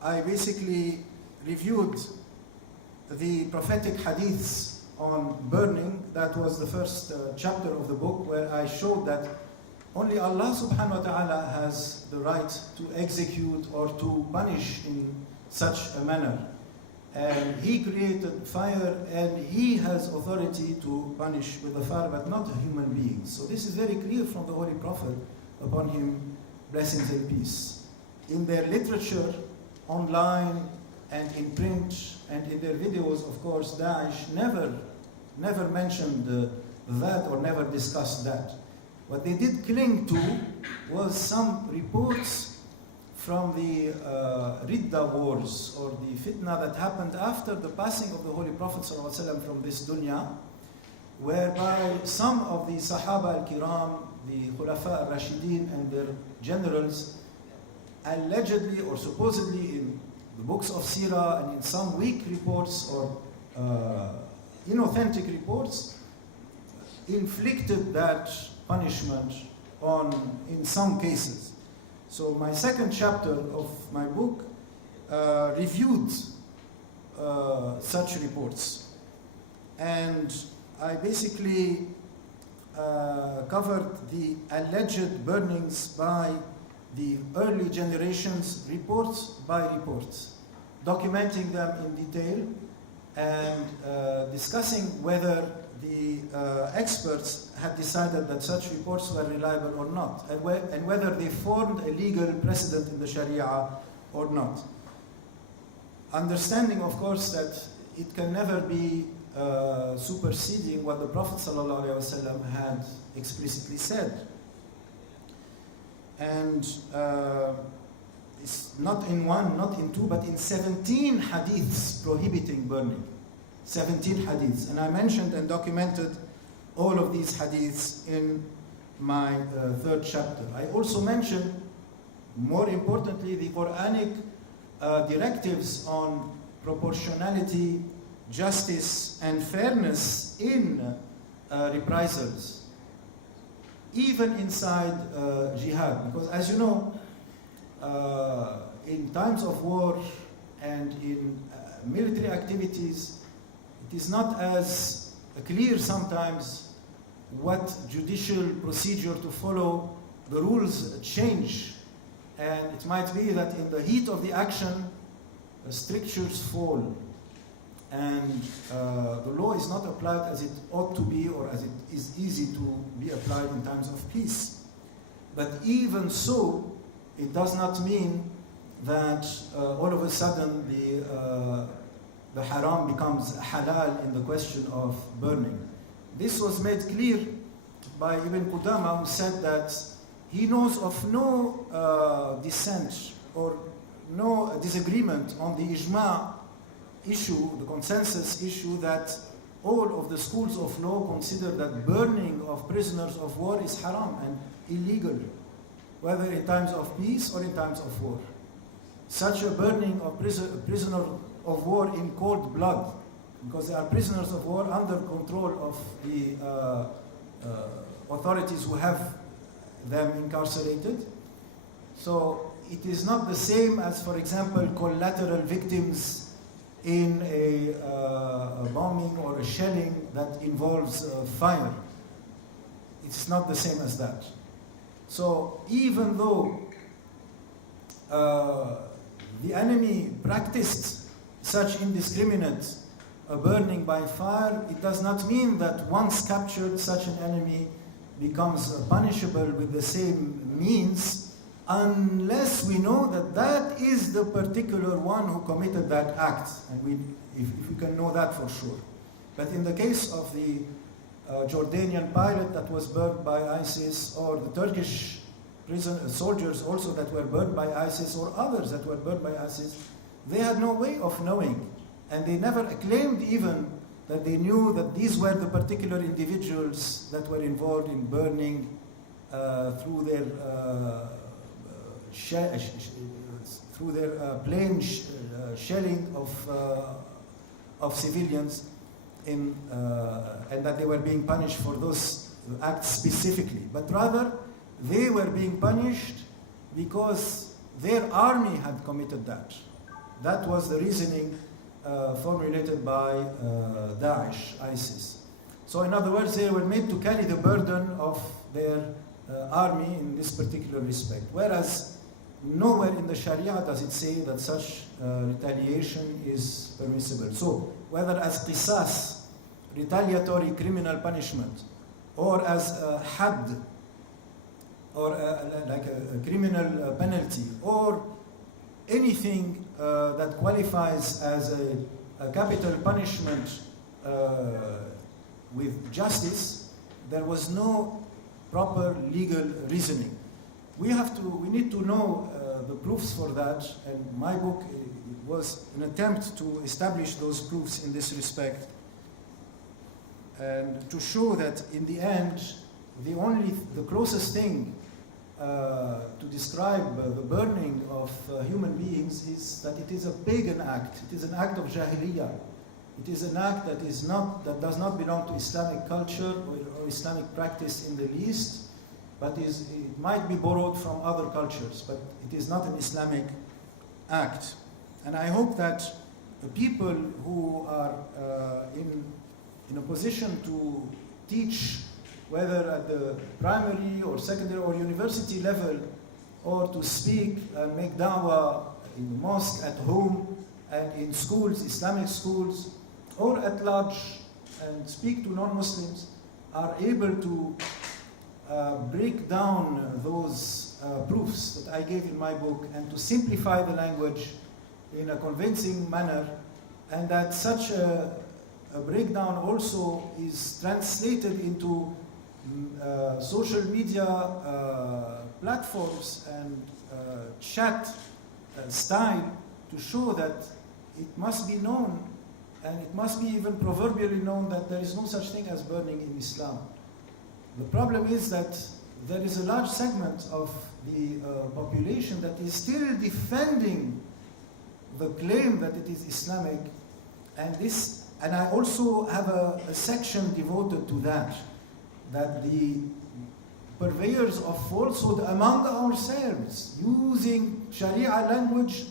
I basically reviewed the prophetic hadiths on burning. That was the first chapter of the book, where I showed that only Allah subhanahu wa ta'ala has the right to execute or to punish in such a manner. And He created fire, and He has authority to punish with the fire, but not a human being. So this is very clear from the Holy Prophet, upon him blessings and peace. In their literature, online and in print and in their videos, of course, Daesh never mentioned that or never discussed that. What they did cling to was some reports from the Ridda wars, or the fitna that happened after the passing of the Holy Prophet ﷺ from this dunya, whereby some of the Sahaba al-Kiram, the Khulafa al-Rashidin and their generals, allegedly or supposedly in the books of Sirah and in some weak reports or inauthentic reports, inflicted that punishment in some cases. So my second chapter of my book reviewed such reports, and I basically covered the alleged burnings by the early generations, reports by reports, documenting them in detail and discussing whether the experts had decided that such reports were reliable or not, and whether they formed a legal precedent in the Sharia or not. Understanding, of course, that it can never be superseding what the Prophet ﷺ had explicitly said. And it's not in one, not in two, but in 17 hadiths prohibiting burning. 17 hadiths. And I mentioned and documented all of these hadiths in my third chapter. I also mentioned, more importantly, the Quranic directives on proportionality, justice, and fairness in reprisals, even inside jihad. Because as you know, in times of war and in military activities, it is not as clear sometimes what judicial procedure to follow. The rules change, and it might be that in the heat of the action, strictures fall, and the law is not applied as it ought to be, or as it is easy to be applied in times of peace. But even so, it does not mean that all of a sudden the haram becomes halal in the question of burning. This was made clear by Ibn Qudama, who said that he knows of no dissent or no disagreement on the ijma issue, the consensus issue, that all of the schools of law consider that burning of prisoners of war is haram and illegal, whether in times of peace or in times of war. Such a burning of prisoner of war in cold blood, because they are prisoners of war under control of the authorities who have them incarcerated. So it is not the same as, for example, collateral victims in a bombing or a shelling that involves fire. It's not the same as that. So even though the enemy practiced such indiscriminate a burning by fire, it does not mean that once captured, such an enemy becomes punishable with the same means, unless we know that that is the particular one who committed that act, and if we can know that for sure. But in the case of the Jordanian pilot that was burned by ISIS, or the Turkish soldiers also that were burned by ISIS, or others that were burned by ISIS, they had no way of knowing, and they never claimed even that they knew that these were the particular individuals that were involved in burning through their plane shelling of civilians, and that they were being punished for those acts specifically. But rather, they were being punished because their army had committed that. That was the reasoning formulated by Daesh, ISIS. So in other words, they were made to carry the burden of their army in this particular respect. Whereas nowhere in the Sharia does it say that such retaliation is permissible. So whether as qisas, retaliatory criminal punishment, or as a had, or like a criminal penalty, or anything that qualifies as a capital punishment with justice, there was no proper legal reasoning. We need to know the proofs for that, and my book was an attempt to establish those proofs in this respect, and to show that in the end, the closest thing to describe the burning of human beings is that it is a pagan act. It is an act of jahiliyyah. It is an act that does not belong to Islamic culture or Islamic practice in the least, but it might be borrowed from other cultures, but it is not an Islamic act. And I hope that the people who are in a position to teach, whether at the primary or secondary or university level, or to speak and make da'wah in the mosque, at home, and in schools, Islamic schools, or at large, and speak to non-Muslims, are able to break down those proofs that I gave in my book, and to simplify the language in a convincing manner, and that such a breakdown also is translated into social media platforms and chat style, to show that it must be known, and it must be even proverbially known, that there is no such thing as burning in Islam. The problem is that there is a large segment of the population that is still defending the claim that it is Islamic, and I also have a section devoted to that the purveyors of falsehood among ourselves, using Sharia language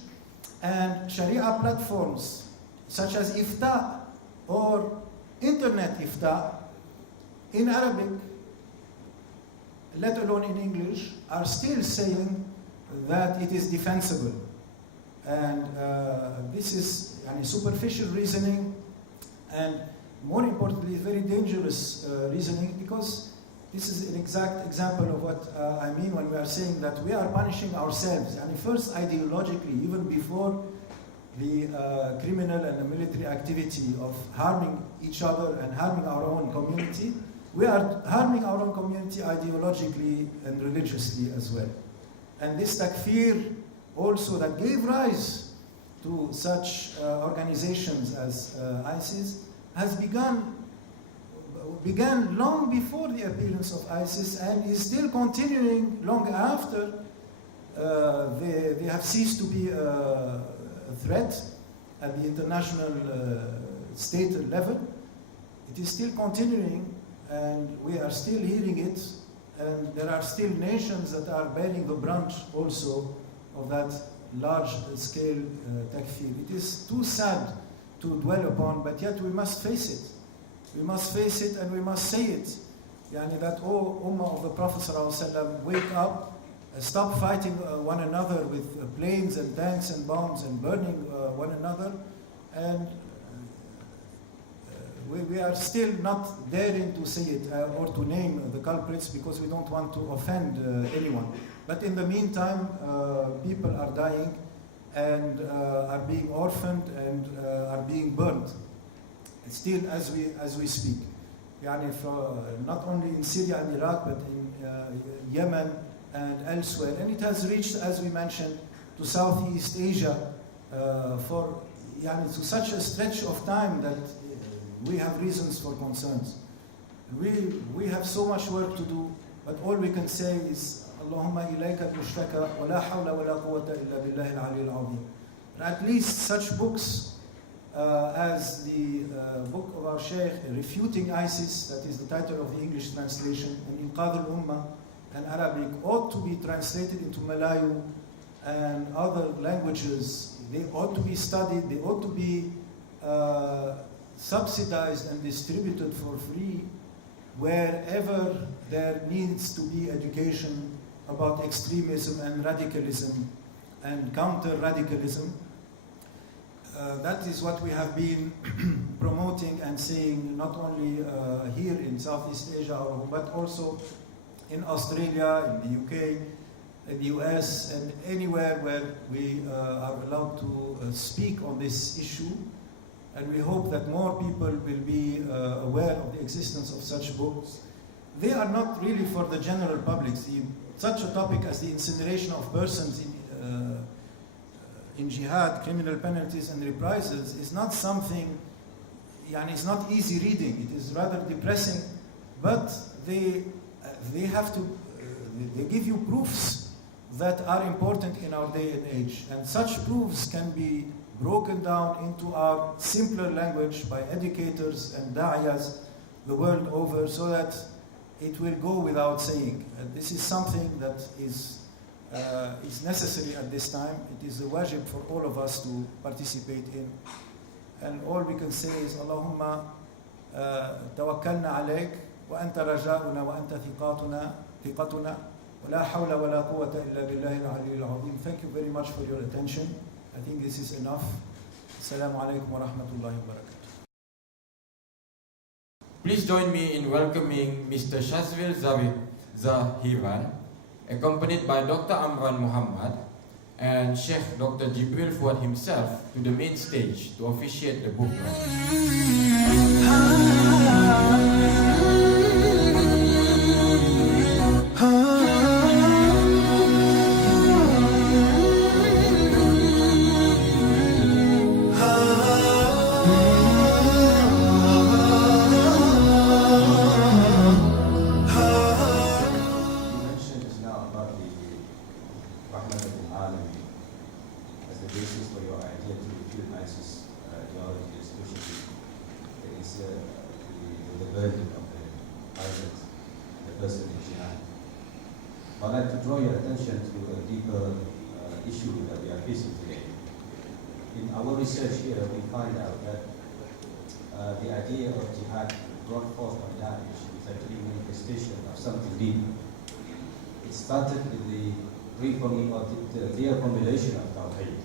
and Sharia platforms such as ifta or internet ifta in Arabic, let alone in English, are still saying that it is defensible. And this is superficial reasoning, and more importantly, very dangerous reasoning, because this is an exact example of what I mean when we are saying that we are punishing ourselves. And first, ideologically, even before the criminal and the military activity of harming each other and harming our own community, we are harming our own community ideologically and religiously as well. And this takfir also that gave rise to such organizations as ISIS has began long before the appearance of ISIS, and is still continuing long after they have ceased to be a threat at the international state level. It is still continuing, and we are still hearing it, and there are still nations that are bearing the brunt also of that large-scale takfir. It is too sad to dwell upon, but yet we must face it. We must face it, and we must say it. That, oh, Ummah of the Prophet ﷺ, wake up, stop fighting one another with planes and tanks and bombs and burning one another, and we are still not daring to say it or to name the culprits because we don't want to offend anyone. But in the meantime, people are dying and are being orphaned and are being burned. Still, as we speak. Not only in Syria and Iraq, but in Yemen and elsewhere. And it has reached, as we mentioned, to Southeast Asia to such a stretch of time that we have reasons for concerns. We have so much work to do, but all we can say is Allahumma ilayka al-mushtaka wa la hawla wa la quwwata illa billahi al-ali al-azim. At least such books as the book of our Shaykh, Refuting ISIS, that is the title of the English translation, and Inqadh al-Ummah, and Arabic, ought to be translated into Malayu and other languages. They ought to be studied, they ought to be subsidized and distributed for free wherever there needs to be education about extremism and radicalism and counter-radicalism. That is what we have been promoting and saying, not only here in Southeast Asia, but also in Australia, in the UK, in the US, and anywhere where we are allowed to speak on this issue. And we hope that more people will be aware of the existence of such books. They are not really for the general public. Such a topic as the incineration of persons in Jihad, criminal penalties and reprisals is not something, it's not easy reading. It is rather depressing, but they give you proofs that are important in our day and age. And such proofs can be broken down into our simpler language by educators and da'iyas the world over, so that it will go without saying. And this is something that is necessary at this time. It is a wajib for all of us to participate in. And all we can say is, Allahumma tawakkalna alayk, wa anta raja'una wa anta thiqatuna, wa la hawla wa la quwwata illa billahi al-ali al-azim. Thank you very much for your attention. I think this is enough. Assalamu alaikum wa rahmatullahi wa barakatuh. Please join me in welcoming Mr. Shazvil Zahiran, accompanied by Dr. Amran Muhammad and Sheikh Dr. Gibril Fouad himself, to the main stage to officiate the book I'd like to draw your attention to a deeper issue that we are facing today. In our research here, we find out that the idea of jihad brought forth by Daesh is actually a manifestation of something deeper. It started with the reforming of the clear formulation of Tawheed.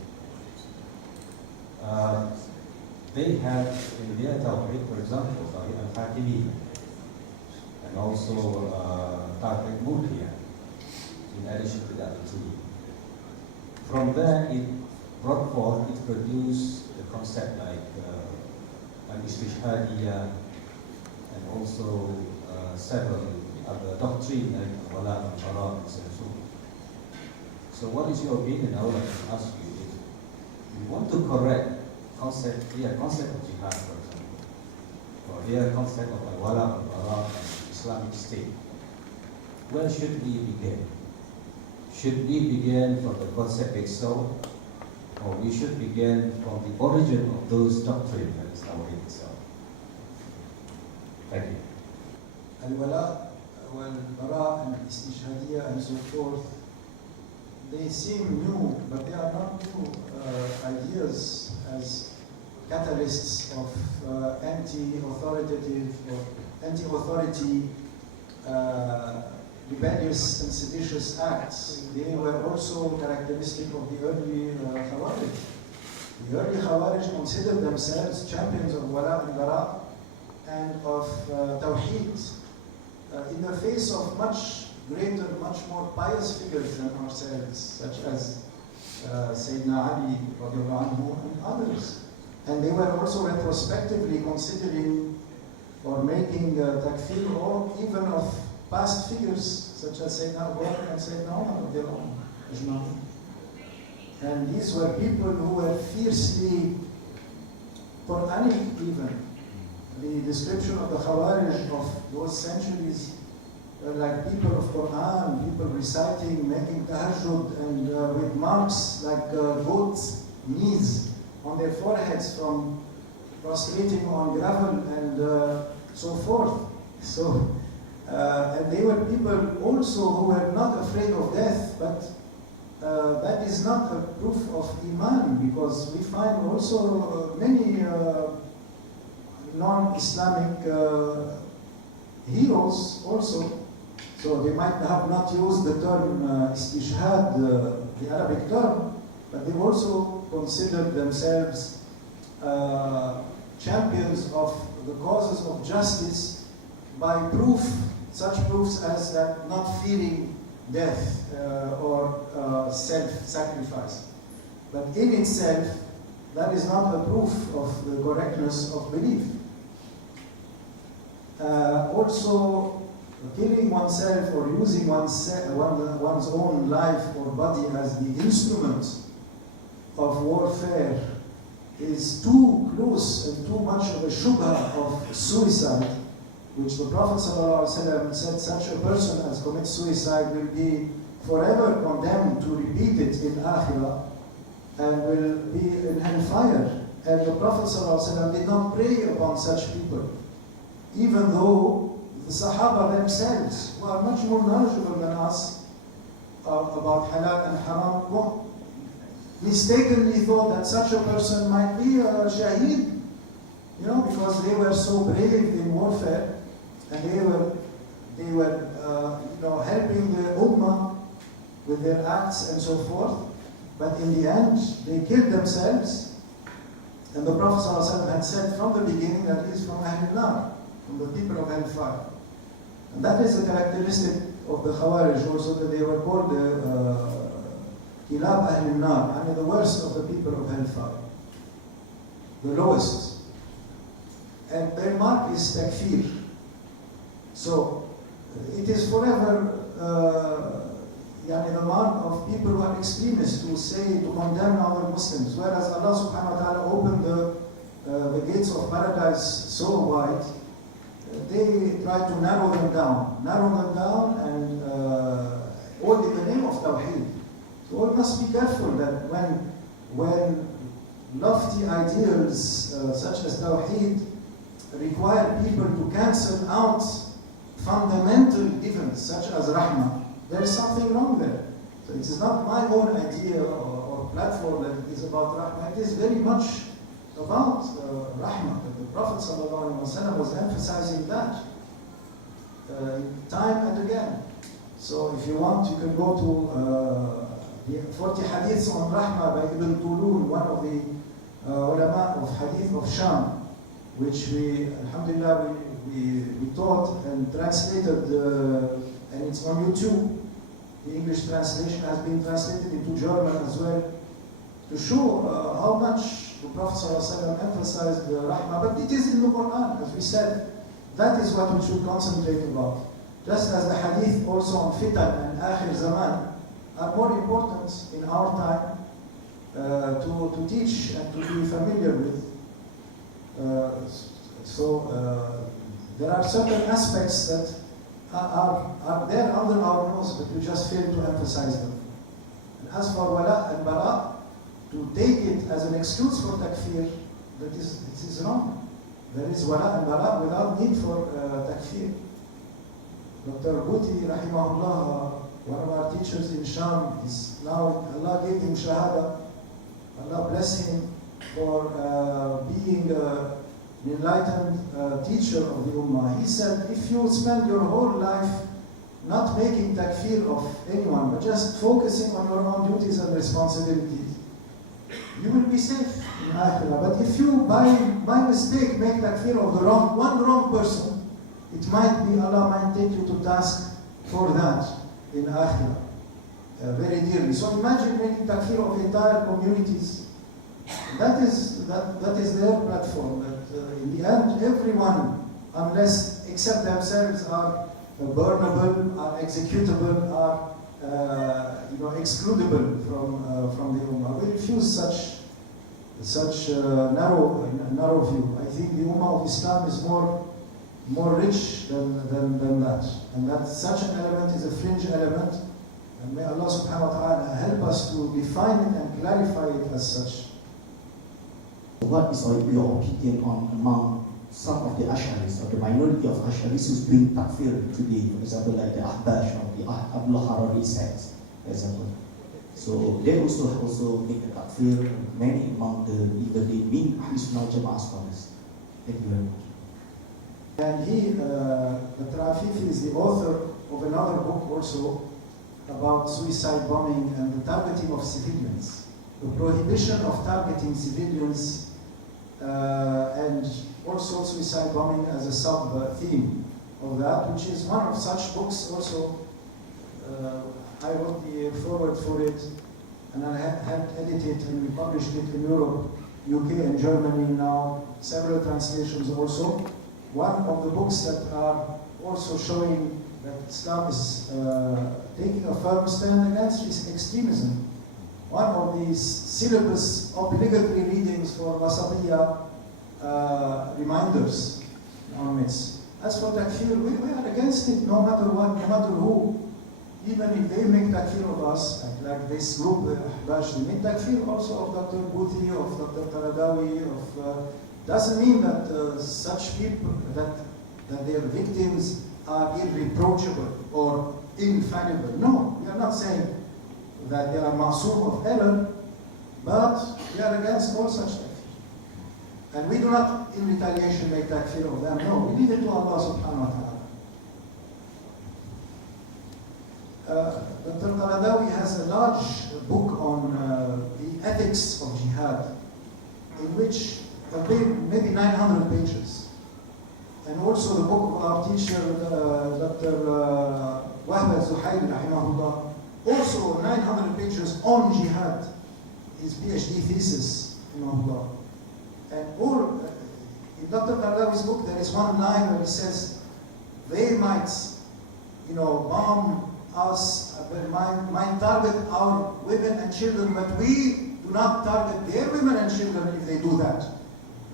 They have in their Tawheed, for example, Tawheed al-Hakimiyya, and also Tawheed Mulkiyya, in addition to that too. From there, it brought forth, it produced a concept like al-Istishhadiyya, and also several other doctrines like Wala and Bara and so on. So what is your opinion? I would like to ask you, if you want to correct concept of jihad, for example, or their concept of Wala and Bara and Islamic State, where should we begin? Should we begin from the concept itself, or we should begin from the origin of those doctrines that is Tawheed itself? Thank you. Al-Wala, wal-Bara, and Istishhadiyya, and so forth, they seem new, but they are not new ideas as catalysts of anti-authoritative or anti-authority rebellious and seditious acts. They were also characteristic of the early Khawarij. The early Khawarij considered themselves champions of Wala and Bara, and of Tawheed in the face of much greater, much more pious figures than ourselves, such as Sayyidina Ali radiallahu anhu and others. And they were also retrospectively considering or making takfir or even of past figures such as Sayyidina Abu Bakr and Sayyidina Umar radiallahu anhu. And these were people who were fiercely Quranic even. The description of the Khawarij of those centuries were like people of Quran, people reciting, making tahajjud, and with marks like goats' knees on their foreheads from prostrating on gravel and so forth. So, and they were people also who were not afraid of death, but that is not a proof of Iman, because we find also many non-Islamic heroes also. So they might have not used the term istishhad, the Arabic term, but they also considered themselves champions of the causes of justice by proof, such proofs as that not fearing death or self-sacrifice. But in itself, that is not a proof of the correctness of belief. Also, killing oneself or using one's own life or body as the instrument of warfare is too close and too much of a shubha of suicide, which the Prophet ﷺ said such a person as commits suicide will be forever condemned to repeat it in Akhirah and will be in hellfire. And the Prophet ﷺ did not prey upon such people, even though the Sahaba themselves, who are much more knowledgeable than us about halal and haram, mistakenly thought that such a person might be a shaheed, because they were so brave in warfare, and they were helping the ummah with their acts and so forth. But in the end, they killed themselves, and the Prophet ﷺ had said from the beginning that he is from Ahlul Nar, from the people of hellfire. And that is a characteristic of the Khawarij also, that they were called Kilab Ahlul Nar, I mean the worst of the people of hellfire, the lowest. And their mark is takfir. So it is forever the mark of people who are extremists, who say, to condemn other Muslims, whereas Allah subhanahu wa ta'ala opened the gates of paradise so wide. They try to narrow them down and all in the name of Tawheed. So one must be careful that when lofty ideals such as Tawheed require people to cancel out fundamental events such as Rahmah, there is something wrong there. So it is not my own idea or platform that is about Rahmah. It is very much about Rahmah. The Prophet ﷺ was emphasizing that time and again. So if you want, you can go to the 40 hadiths on Rahmah by Ibn Tulun, one of the ulama of hadith of Sham, which we, alhamdulillah, we taught and translated, and it's on YouTube. The English translation has been translated into German as well, to show how much the Prophet ﷺ emphasized the Rahmah. But it is in the Quran, as we said. That is what we should concentrate about. Just as the hadith also on fitan and akhir zaman are more important in our time to teach and to be familiar with. There are certain aspects that are there under our nose, but we just fail to emphasize them. And as for wala and bara, to take it as an excuse for takfir, it is wrong. There is wala and bara without need for takfir. Dr. Bhuti, rahimahullah, one of our teachers in Sham, is now, Allah gave him shahada. Allah bless him for being an enlightened teacher of the Ummah. He said, if you spend your whole life not making takfir of anyone, but just focusing on your own duties and responsibilities, you will be safe in akhirah. But if you by mistake make takfir of the one wrong person, it might be Allah might take you to task for that in akhirah. Very dearly. So imagine making takfir of entire communities. That is their platform. That in the end, everyone, unless except themselves, are burnable, are executable, are excludable from the ummah. We refuse such narrow view. I think the ummah of Islam is more rich than that, and that such an element is a fringe element. And may Allah subhanahu wa ta'ala help us to define it and clarify it as such. What is your opinion on among some of the Ash'aris or the minority of Ash'aris who's doing takfir today, for example, like the Ahbash or the Abdullah Harari sect, for example. So they also make the takfir many among even the main Ahl Sunnah Jama'ah scholars. Thank you very much. And he, the Afifi, is the author of another book also about suicide bombing and the targeting of civilians. The prohibition of targeting civilians and also suicide bombing as a sub-theme of that, which is one of such books also. I wrote the foreword for it, and I had edited and we published it in Europe, UK and Germany now, several translations also. One of the books that are also showing that Islam is taking a firm stand against extremism. One of these syllabus obligatory readings for Wasatiyya reminders in our midst. As for takfir, we are against it no matter what, no matter who. Even if they make takfir of us, like this group, Ahbash, they make takfir also of Dr. Bouthi, of Dr. Qaradawi, doesn't mean that such people, that their victims are irreproachable or infallible. No, we are not saying that they are ma'soom of error, but we are against all such takfir. And we do not, in retaliation, make takfir of them. No, we leave it to Allah subhanahu wa ta'ala. Dr. Qaradawi has a large book on the ethics of jihad, in which maybe 900 pages. And also the book of our teacher, Dr. Wahb al-Zuhayli, rahimahullah, also 900 pages on jihad, his PhD thesis, rahimahullah. And all, in Dr. Qaradawi's book, there is one line where he says, they might, bomb us, might target our women and children, but we do not target their women and children if they do that.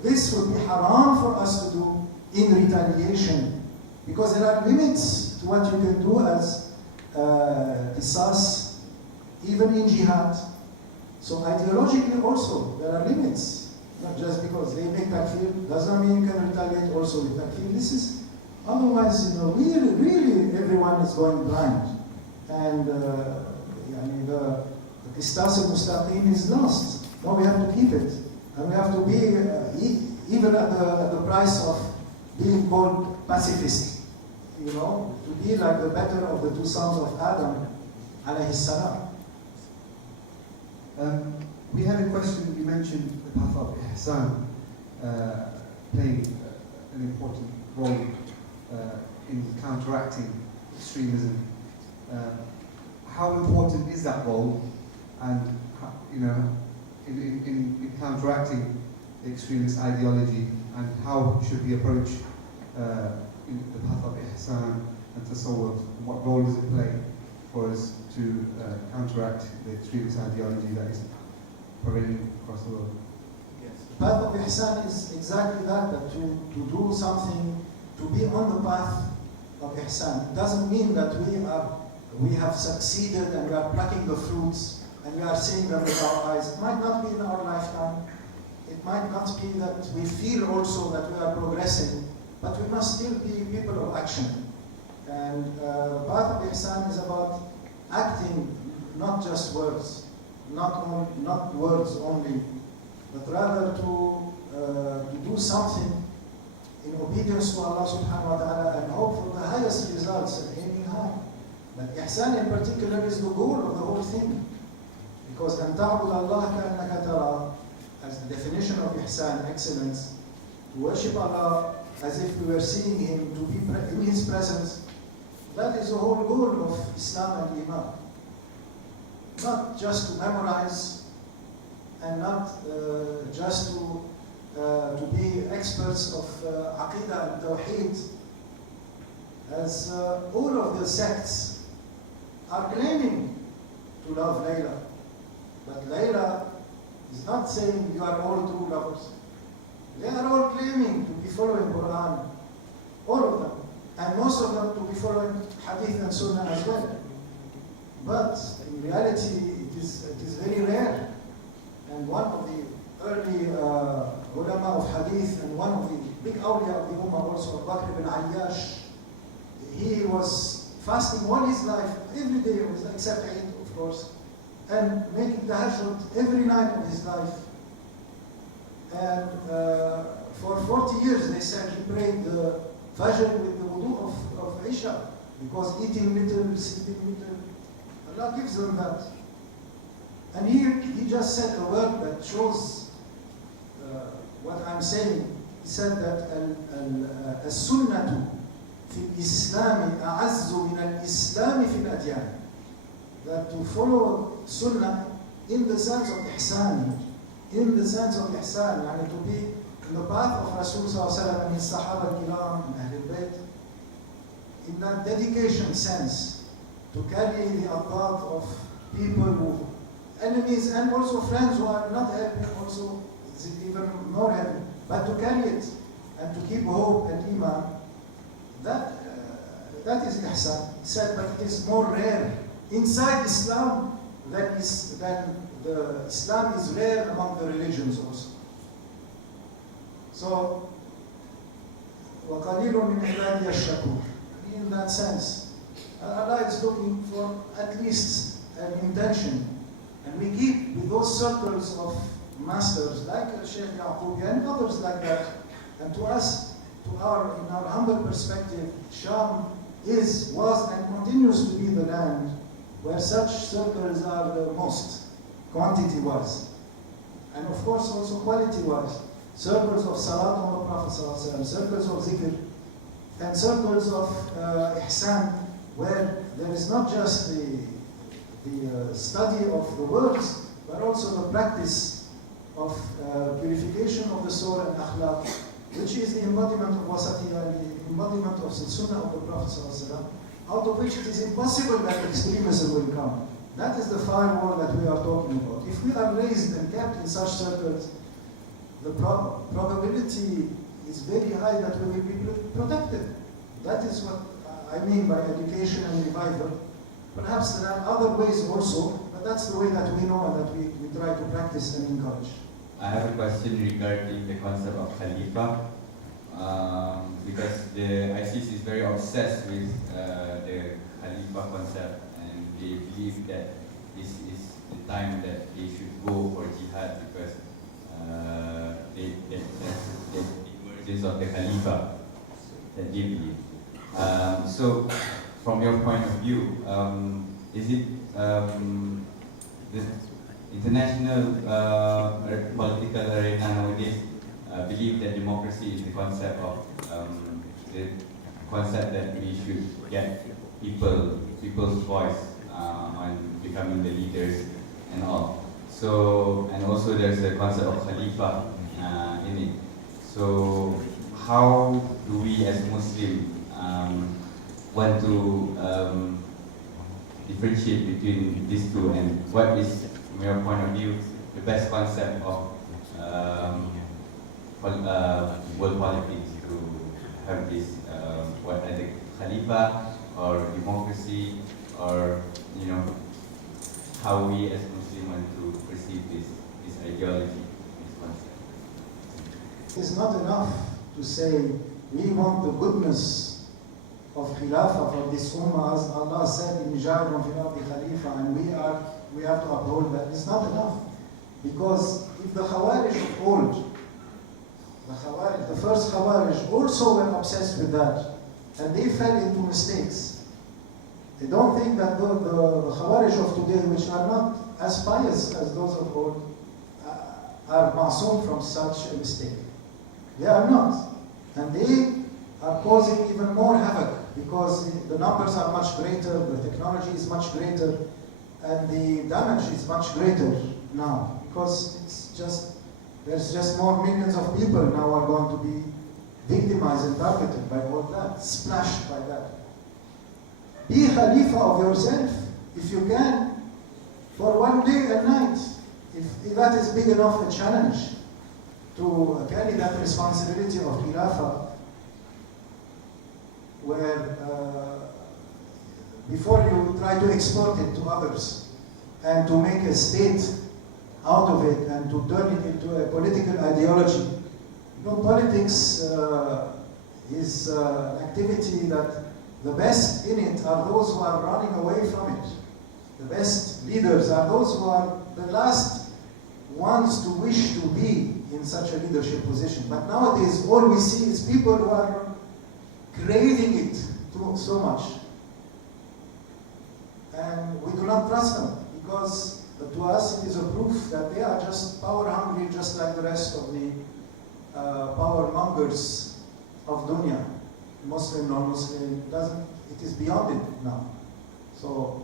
This would be haram for us to do in retaliation, because there are limits to what you can do as qisas, even in jihad. So ideologically also, there are limits. Not just because they make takfir, doesn't mean you can retaliate also with takfir. This is, otherwise, really everyone is going blind. And the qisas al-mustaqim is lost. No, we have to keep it. And we have to be, even at the price of being called pacifist, to be like the better of the two sons of Adam, alayhi salam. We had a question, you mentioned the path of ihsan playing an important role in counteracting extremism. How important is that role, and in counteracting extremist ideology, and how should we approach in the path of ihsan and tasawwuf? What role does it play for us to counteract the extremist ideology that is prevailing across the world? Yes. The path of ihsan is exactly that to do something, to be on the path of ihsan. It doesn't mean that we have succeeded and we are plucking the fruits and we are seeing them with our eyes. It might not be in our lifetime. It might not be that we feel also that we are progressing, but we must still be people of action. And the path of ihsan is about acting, not just words, not words only, but rather to do something in obedience to Allah subhanahu wa ta'ala and hope for the highest results and aiming high. But ihsan in particular is the goal of the whole thing. Because أن تعبد الله كأنك تراه as the definition of ihsan, excellence, to worship Allah as if we were seeing Him, to be in His presence, that is the whole goal of Islam and Iman. Not just to memorize and not just to be experts of Aqidah and Tawheed, as all of the sects are claiming to love Layla. But Layla is not saying you are all true lovers. They are all claiming to be following Quran, all of them, and most of them to be following Hadith and Sunnah as well. But in reality, it is very rare. And one of the early ulama of Hadith and one of the big awliya of the Ummah also, Abu Bakr ibn Ayyash, he was fasting all his life, every day, except Eid, of course, and making tahajjud every night of his life. And for 40 years, they said he prayed the Fajr with the wudu of Isha, because eating little, sleeping little, Allah gives them that. And here he just said a word that shows what I'm saying. He said that السنة في الإسلام أعز من الإسلام في الأديان. That to follow Sunnah in the sense of ihsan, in the sense of ihsan, and to be in the path of Rasul sallallahu alaihi wasallam and his Sahaba al-Kiram and Ahlul Bayt, in that dedication sense, to carry the path of people who enemies and also friends who are not helping, also is even more helping, but to carry it and to keep hope and iman, that is ihsan. It said, but it is more rare inside Islam than the Islam is rare among the religions also. So, وَقَلِيلٌ مِنْ عِبَادِيَ الشَّكُورِ. In that sense, Allah is looking for at least an intention. And we keep with those circles of masters like Shaykh Yaqub and others like that. And to us, in our humble perspective, Sham was and continues to be the land where such circles are the most, quantity-wise. And of course also quality-wise. Circles of Salat on the Prophet ﷺ, circles of Zikr, and circles of Ihsan, where there is not just the study of the words, but also the practice of purification of the soul and akhlaq, which is the embodiment of wasatiyya and the embodiment of the sunnah of the Prophet ﷺ, out of which it is impossible that extremism will come. That is the firewall that we are talking about. If we are raised and kept in such circles, the probability is very high that we will be protected. That is what I mean by education and revival. Perhaps there are other ways also, but that's the way that we know and that we try to practice and encourage. I have a question regarding the concept of Khalifa, because the ISIS is very obsessed with the Khalifa concept, and they believe that this is the time that they should go for Jihad, because the emergence of the Khalifa that they believe. So, from your point of view, is it the international political arena nowadays believe that democracy is the concept of that we should get people's voice on becoming the leaders and all. So, and also there's the concept of Khalifa in it. So, how do we as Muslims want to differentiate between these two, and what is, from your point of view, the best concept of world politics to have this, what are the Khalifa or democracy, or how we as Muslims want to perceive this ideology, this concept? It's not enough to say we want the goodness of Khilafah for this Ummah, as Allah said in Ja'ilun fil ardi Khalifa, and we have to uphold that. It's not enough. Because if the Khawarij of old, the first Khawarij also were obsessed with that, and they fell into mistakes. They don't think that the Khawarij of today, which are not as pious as those of old, are ma'soom from such a mistake. They are not. And they are causing even more havoc because the numbers are much greater, the technology is much greater, and the damage is much greater now because there's just more millions of people now are going to be victimized and targeted by all that, splashed by that. Be Khalifa of yourself if you can for one day and night. If that is big enough a challenge to carry that responsibility of Khilafah, where before you try to export it to others and to make a state out of it and to turn it into a political ideology. You know, politics is an activity that the best in it are those who are running away from it. The best leaders are those who are the last ones to wish to be in such a leadership position. But nowadays, all we see is people who are craving it so much. And we do not trust them because to us it is a proof that they are just power hungry, just like the rest of the power mongers of dunya. Muslim, non-Muslim, it is beyond it now. So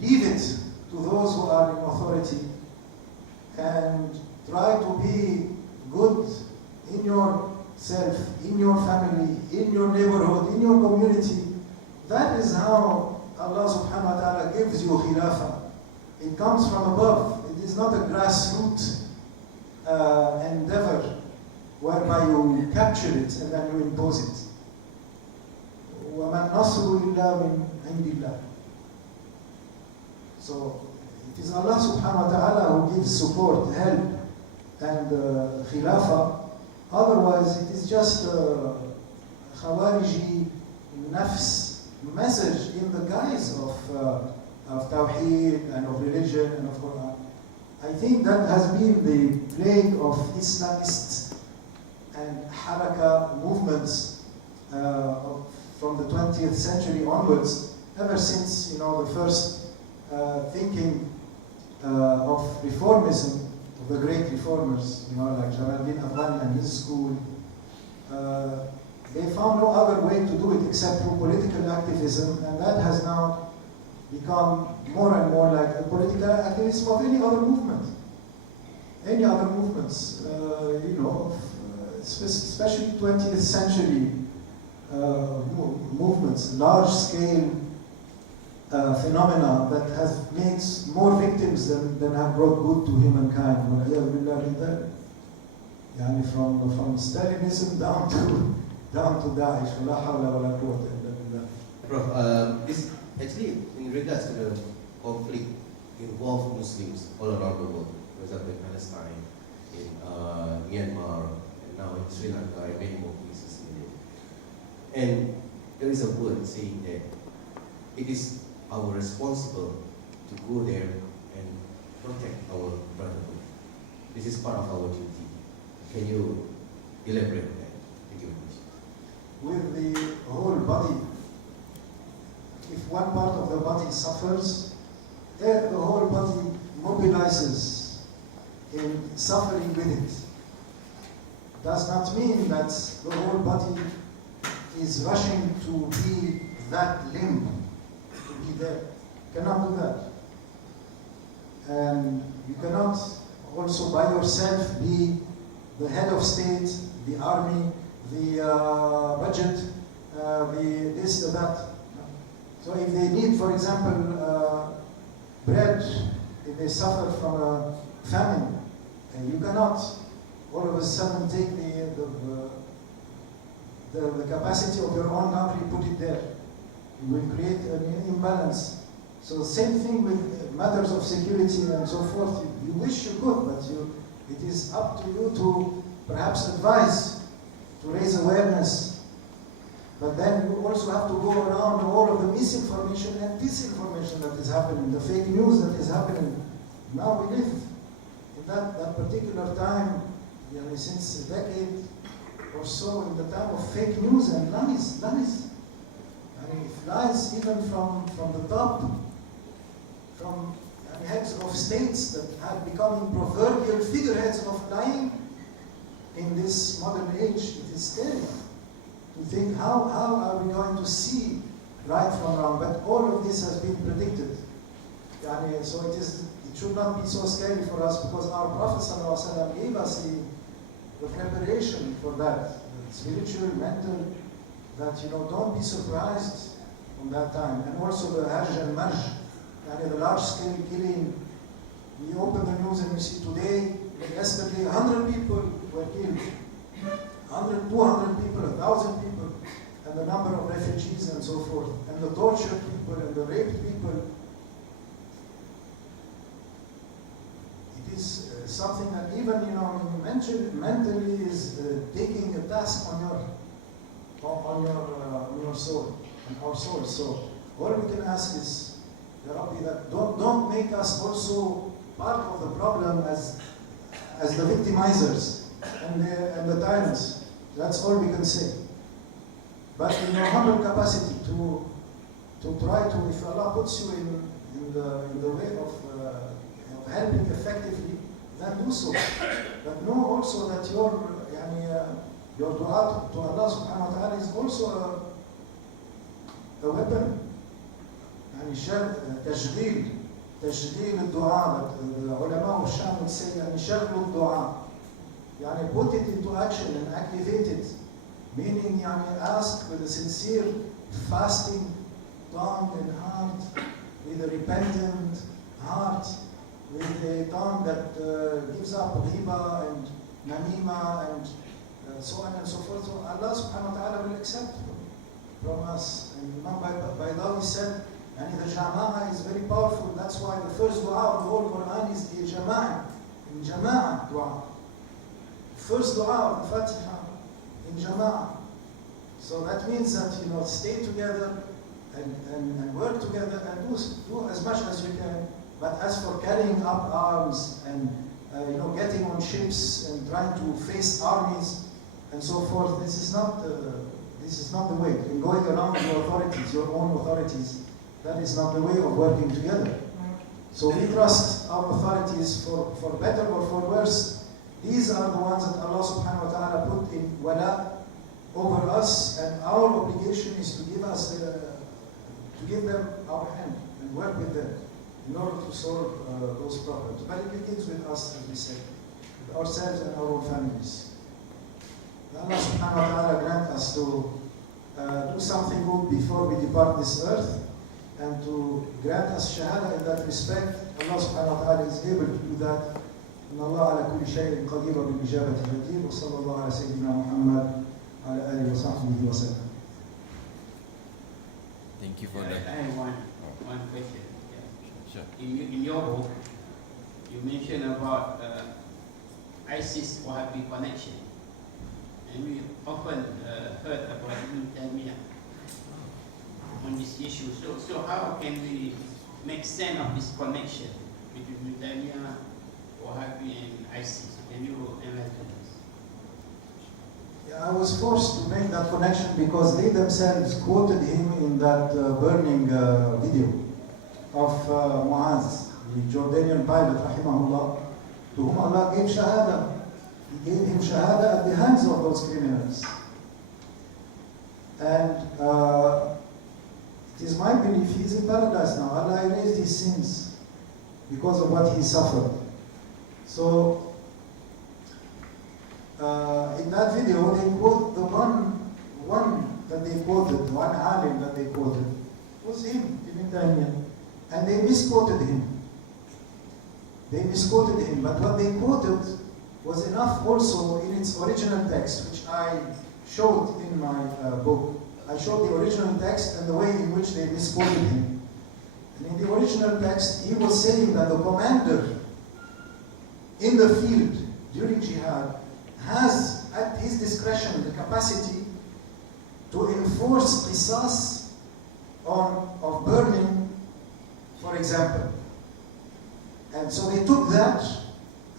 leave it to those who are in authority and try to be good in yourself, in your family, in your neighborhood, in your community. That is how Allah subhanahu wa ta'ala gives you khilafah. It comes from above. It is not a grassroots endeavor whereby you capture it and then you impose it. وَمَا النَّصْرُ إِلَّا مِنْ عِنْدِ اللَّهِ. So it is Allah subhanahu wa ta'ala who gives support, help, and khilafah. Otherwise, it is just a khawariji nafs message in the guise of tawheed and of religion and of Quran. I think that has been the plague of Islamists and haraka movements from the 20th century onwards, ever since the first thinking of reformism, of the great reformers, like Jalaluddin Afghani and his school. They found no other way to do it except through political activism, and that has now become more and more like the political activism of any other movement. Any other movements, especially 20th century movements, large-scale phenomena that has made more victims than have brought good to humankind. From Stalinism down to Daesh. Prof, this actually in regards to the conflict involved Muslims all around the world. For example, in Palestine, in Myanmar, and now in Sri Lanka, and many more places in there. And there is a word saying that it is our responsible to go there and protect our brotherhood. This is part of our duty. Can you elaborate on that? Thank you very much. With the whole body, if one part of the body suffers, the whole body mobilizes in suffering with it. Does not mean that the whole body is rushing to be that limb, to be there. You cannot do that. And you cannot also by yourself be the head of state, the army, the budget, the this, the that. So if they need, for example, bread, if they suffer from a famine, you cannot all of a sudden take the capacity of your own country, put it there. You will create an imbalance. So same thing with matters of security and so forth. You wish you could, but it is up to you to perhaps advise, to raise awareness. But then you also have to go around all of the misinformation and disinformation that is happening, the fake news that is happening. Now we live in that particular time, since a decade or so, in the time of fake news and lies. If lies even from the top, from heads of states that had become proverbial figureheads of lying in this modern age. It is scary to think how are we going to see right from wrong. But all of this has been predicted. So it should not be so scary for us, because our Prophet ﷺ gave us the preparation for that, spiritual, mental, that don't be surprised from that time. And also the Hajj and Marj, the large-scale killing. We open the news and we see today, like yesterday, 100 people were killed. 100, 200 people, 1,000 people, and the number of refugees and so forth, and the tortured people and the raped people. It is something that even mentally is taking a task on your soul, on our soul. So all we can ask is, Ya Rabbi, that don't make us also part of the problem as the victimizers and the tyrants. That's all we can say. But in your humble capacity to try to, if Allah puts you in the way of helping effectively, then do so. But know also that your dua to Allah subhanahu wa ta'ala is also a weapon. تشغيل الدعاء, the ulama of Sham would say, شغل الدعاء. Put it into action and activate it. Meaning, ask with a sincere, fasting tongue and heart, with a repentant heart, with a tongue that gives up riba and namima and so on and so forth. So Allah subhanahu wa ta'ala will accept from us. And Imam Baydawi said, the jama'ah is very powerful. That's why the first dua of the whole Quran is the jama'ah. In jama'ah dua. First dua of the Fatiha in jama'ah. So that means that stay together and work together and do as much as you can. But as for carrying up arms and getting on ships and trying to face armies and so forth, this is not the way. And going around your authorities, your own authorities, that is not the way of working together. So we trust our authorities for better or for worse. These are the ones that Allah subhanahu wa ta'ala put in wala over us, and our obligation is to give them our hand and work with them in order to solve those problems. But it begins with us, as we said, with ourselves and our own families. Allah subhanahu wa ta'ala grant us to do something good before we depart this earth, and to grant us shahada in that respect. Allah subhanahu wa ta'ala is able to do that. إن الله على كل شيء قدير بالإجابة جدير وصلى الله على سيدنا محمد على آله وصحبه وسلم. Thank you for that. I have one question. Sure. In your book, you mentioned about ISIS Wahhabi connection, and we often heard about Ibn Taymiyyah on this issue. So how can we make sense of this connection between Ibn Taymiyyah, Wahhabi, and ISIS? Can you enlighten us? Yeah, I was forced to make that connection because they themselves quoted him in that burning video of Muaz, the Jordanian pilot, rahimahullah, to whom Allah gave shahada. He gave him shahada at the hands of those criminals. And it is my belief he is in paradise now. Allah erased his sins because of what he suffered. So, in that video, they quote the one that they quoted, one alim that they quoted, was him, Ibn Taymiyyah. And they misquoted him. But what they quoted was enough also in its original text, which I showed in my book. I showed the original text and the way in which they misquoted him. And in the original text, he was saying that the commander in the field during jihad has at his discretion the capacity to enforce qisas of burning, for example. And so they took that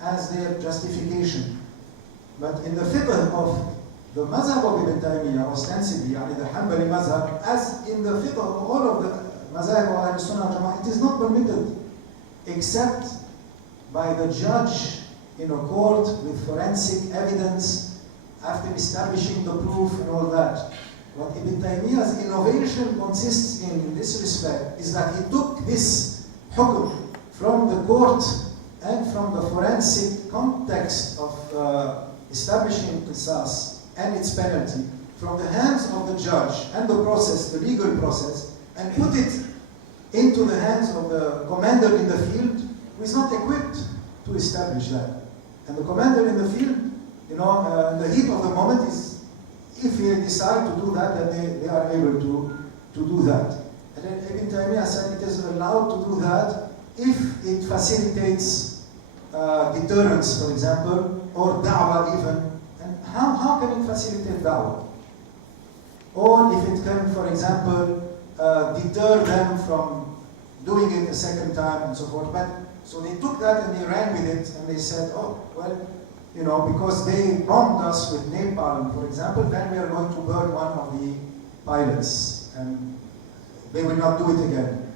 as their justification. But in the fiqh of the mazhab of Ibn Taymiyyah, ostensibly, the Hanbali mazhab, as in the fiqh of all of the mazhab of Ahl Sunnah Jama'ah, it is not permitted except by the judge in a court with forensic evidence after establishing the proof and all that. What Ibn Taymiyyah's innovation consists in this respect is that he took this hukm from the court and from the forensic context of establishing qisas and its penalty from the hands of the judge and the process, the legal process, and put it into the hands of the commander in the field who is not equipped to establish that. And the commander in the field, in the heat of the moment, is if they decide to do that, then they are able to do that. And then Ibn Taymiyyah said it is allowed to do that if it facilitates deterrence, for example, or da'wah even. And how can it facilitate da'wah? Or if it can, for example, deter them from doing it a second time and so forth. But so they took that and they ran with it and they said, oh, well, because they bombed us with napalm, for example, then we are going to burn one of the pilots and they will not do it again.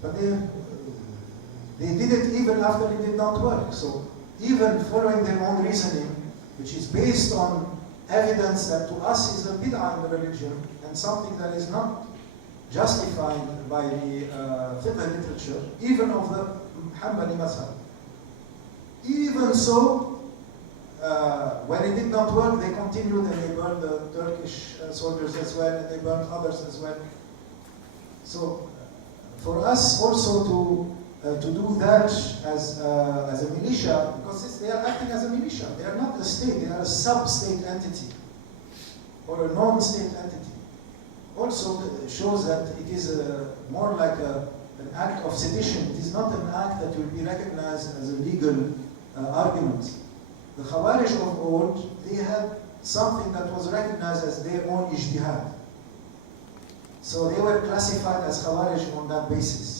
But they did it even after it did not work. So even following their own reasoning, which is based on evidence that to us is a bid'ah in the religion and something that is not justified by the fiqh literature, even of the Hanbali Mazhab. Even so, when it did not work, they continued and they burned the Turkish soldiers as well, and they burned others as well. So, for us also to do that as a militia, because they are acting as a militia. They are not a state, they are a sub-state entity or a non-state entity. Also shows that it is more like an act of sedition. It is not an act that will be recognized as a legal argument. The Khawarij of old, they had something that was recognized as their own ijtihad. So they were classified as Khawarij on that basis.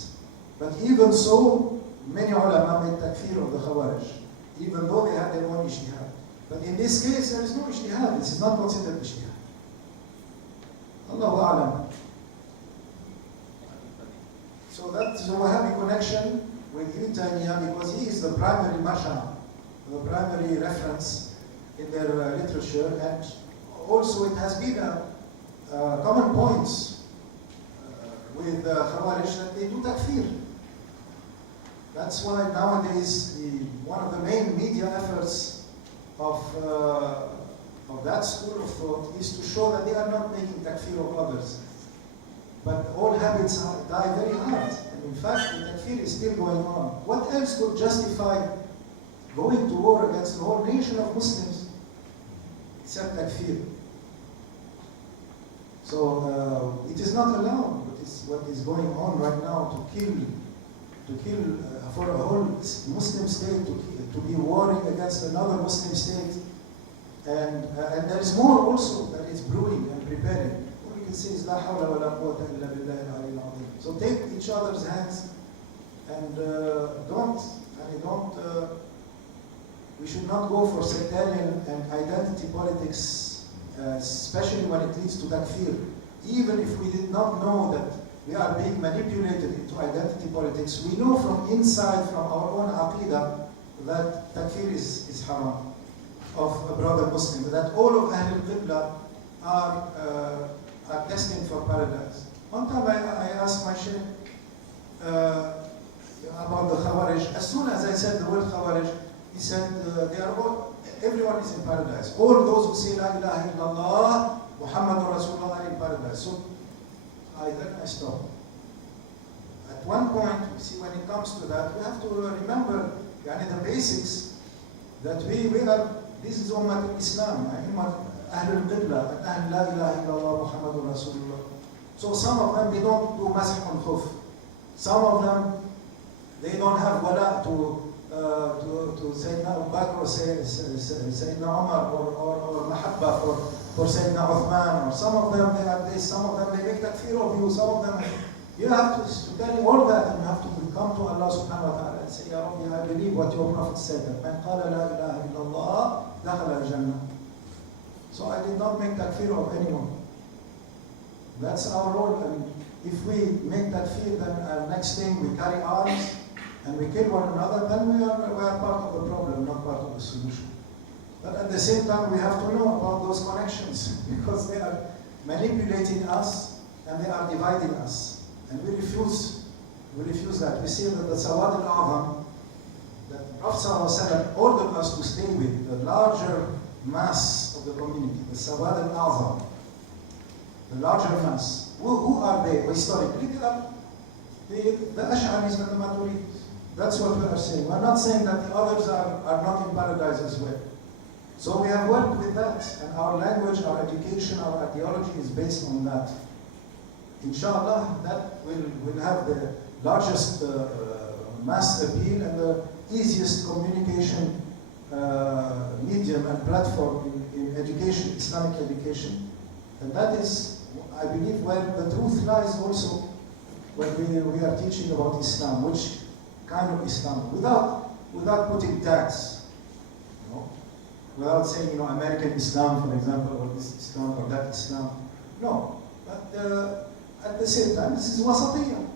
But even so, many ulama made takfir of the Khawarij, even though they had their own ijtihad. But in this case, there is no ijtihad. This is not considered ijtihad. Allahu A'lam. So that's the Wahhabi connection with Ibn Taymiyyah, because he is the primary marja, the primary reference in their literature, and also it has been a common point with Khawarij that they do takfir. That's why nowadays one of the main media efforts of that school of thought is to show that they are not making takfir of others. But all habits die very hard. And in fact, the takfir is still going on. What else could justify going to war against the whole nation of Muslims except takfir? So it is not allowed. What is going on right now to kill for a whole Muslim state to be warring against another Muslim state, and there is more also that is brewing and preparing. All we can say is La hawla wa la quwwata illa billahi al-aliyyil azim. So take each other's hands and we should not go for sectarian and identity politics, especially when it leads to takfir. Even if we did not know that we are being manipulated into identity politics, we know from inside, from our own aqidah, that takfir is haram of a brother Muslim, that all of Ahlul Qibla are destined for paradise. One time I asked my Shaykh about the Khawarij. As soon as I said the word Khawarij, he said everyone is in paradise. All those who say La ilaha illallah, Muhammadur Rasulullah are in paradise. So then I stopped. At one point, you see, when it comes to that, we have to remember the basics that we are. This is Ummah Islam, Ahlul Qibla, Ahl La ilaha illallah Muhammadur Rasulullah. So some of them, they don't do masih al-khuf. Some of them, they don't have wala to Sayyidina Abu Bakr or Sayyidina Umar or mahabba for Sayyidina Uthman. Or some of them, they have this, some of them, they make takfir of you, some of them, you have to tell you all that, and you have to come to Allah subhanahu wa ta'ala and say, Ya Rabbi, I believe what your Prophet said, that man qala la ilaha illallah, dakhala al-jannah. So I did not make takfir of anyone. That's our role, and if we make takfir, then next thing we carry arms and we kill one another, then we are part of the problem, not part of the solution. But at the same time, we have to know about those connections, because they are manipulating us and they are dividing us. And we refuse that. We say that the Sawad al-A'zam, that Prophet ﷺ ordered us to stay with, the larger mass of the community, the Sawad al-A'zam, the larger mass. Who are they? Historically, they are the Ash'aris and the Maturidis. That's what we are saying. We are not saying that the others are not in paradise as well. So we have worked with that, and our language, our education, our ideology is based on that. Inshallah, that will have the largest mass appeal and the easiest communication medium and platform in education, Islamic education. And that is, I believe, where the truth lies also when we are teaching about Islam, which kind of Islam, without putting tags, without saying, American Islam, for example, or this Islam or that Islam. No, but at the same time, this is wasatiyya.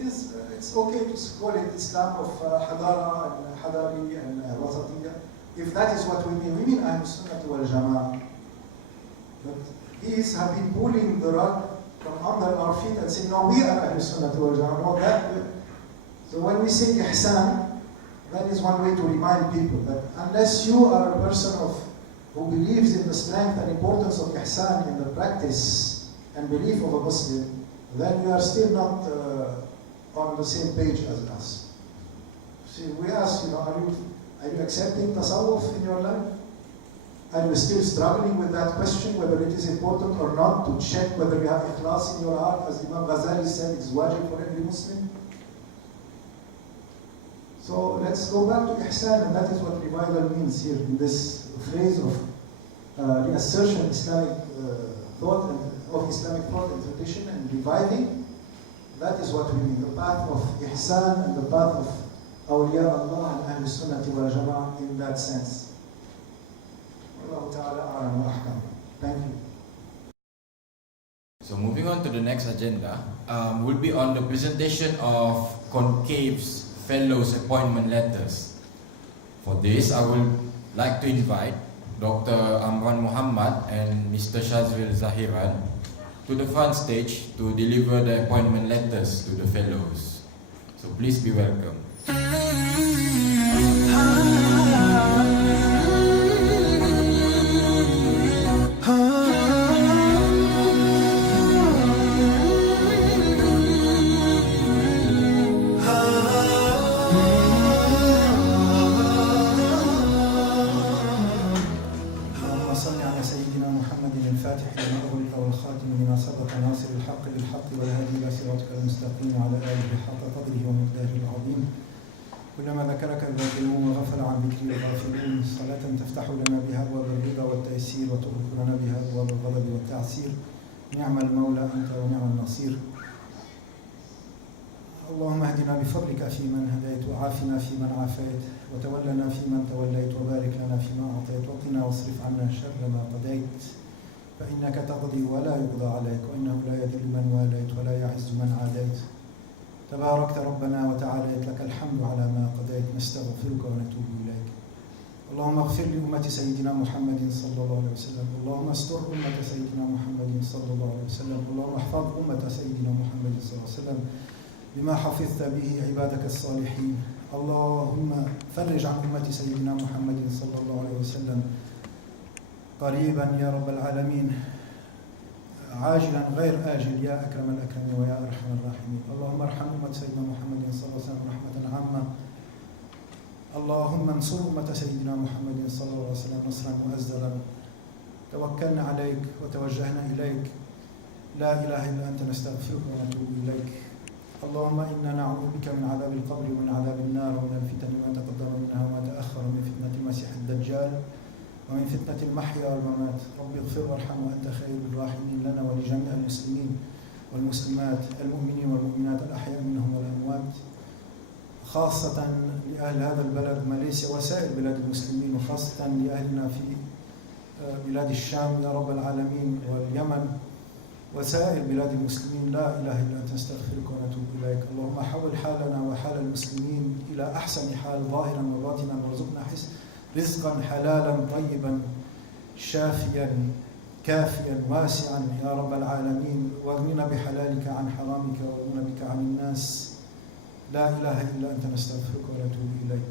It's okay to call it Islam of Hadara and Hadari and wasatiyya. If that is what we mean Ahlul Sunnah wal Jama'ah. But these have been pulling the rug from under our feet and saying, no, we are Ahlul Sunnah wal Jama'ah. No, that. So when we say ihsan, that is one way to remind people that unless you are a person who believes in the strength and importance of ihsan in the practice and belief of a Muslim, then you are still not on the same page as us. See, we ask, are you accepting tasawwuf in your life? Are you still struggling with that question, whether it is important or not, to check whether you have ikhlas in your heart, as Imam Ghazali said, it's wajib for every Muslim? So let's go back to ihsan, and that is what revival means here in this phrase of the assertion of Islamic thought and of Islamic thought and tradition and reviving. That is what we mean, the path of ihsan and the path of awliya Allah and Ahlul Sunnah wal Jama'ah in that sense. Wallahu ta'ala a'lam wa ahkam. Thank you. So moving on to the next agenda, will be on the presentation of Concave's Fellows Appointment Letters. For this, I would like to invite Dr. Amran Muhammad and Mr. Shazril Zahiran to the front stage to deliver the appointment letters to the fellows. So please be welcome. وعلى آله حق قدره ومقداره العظيم. كلما ذكرك الذاكرون وغفل عن ذكري الغافلون، صلاة تفتح لنا بها أبواب الرضا والتيسير وتغلق لنا بها أبواب الغضب والتعسير. نعم المولى أنت ونعم النصير. اللهم اهدنا بفضلك فيمن هديت، وعافنا فيمن عافيت، وتولنا فيمن توليت، وبارك لنا فيما أعطيت، وقنا واصرف عنا شر ما قضيت، فإنك تقضي ولا يقضى عليك، وإنه لا يذل من واليت ولا يعز من عاديت. تباركت ربنا وتعاليت، لك الحمد على ما قضيت، نستغفرك ونتوب إليك. اللهم اغفر لأمة سيدنا محمد صلى الله عليه وسلم، اللهم استر أمة سيدنا محمد صلى الله عليه وسلم، اللهم احفظ أمة سيدنا محمد صلى الله عليه وسلم بما حفظت به عبادك الصالحين. اللهم فرج عن أمة سيدنا محمد صلى الله عليه وسلم قريبا يا رب العالمين، عاجلا غير آجل يا أكرم الأكرمين ويا أرحم الراحمين. اللهم ارحم أمة سيدنا محمد صلى الله عليه وسلم رحمة عامة. اللهم انصر أمة سيدنا محمد صلى الله عليه وسلم نصرا مؤزرا. توكلنا عليك وتوجهنا إليك، لا إله إلا أنت، نستغفرك ونتوب إليك. اللهم إنا نعوذ بك من عذاب القبر ومن عذاب النار ومن الفتن ما تقدم منها وما تأخر، ومن فتنة المسيح الدجال ومن فتنة المحيا والممات. رب اغفر وارحم وأنت خير الراحمين لنا ولجميع المسلمين والمسلمات، المؤمنين والمؤمنات الأحياء منهم والأموات، خاصة لأهل هذا البلد ماليزيا وسائر بلاد المسلمين، وخاصة لأهلنا في بلاد الشام يا رب العالمين واليمن وسائر بلاد المسلمين. لا إله إلا أنت، نستغفرك ونتوب إليك. اللهم حول حالنا حال المسلمين إلى أحسن حال ظاهرا وباطنا، وارزقنا رزقا حلالا طيبا شافيا كافيا واسعا يا رب العالمين، واغننا بحلالك عن حرامك، واغننا بك عن الناس. لا إله إلا أنت نستغفرك ونتوب إليك.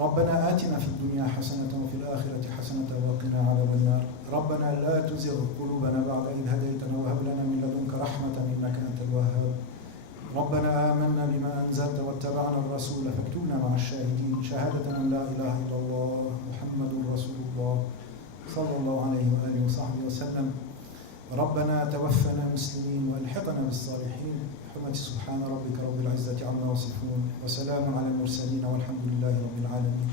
ربنا آتنا في الدنيا حسنة وفي الآخرة حسنة وقنا عذاب النار. ربنا لا تزغ قلوبنا بعد إذ هديتنا وهب لنا من لدنك رحمة إنك أنت الوهاب. ربنا آمنا بما أنزلت واتبعنا الرسول فاكتبنا مع الشاهدين، شهادة أن لا إله إلا الله محمد رسول الله صلى الله عليه وآله وصحبه وسلم. ربنا توفنا مسلمين والحقنا بالصالحين. بحرمة سبحان ربك رب العزة عما يصفون، وسلام على المرسلين والحمد لله رب العالمين.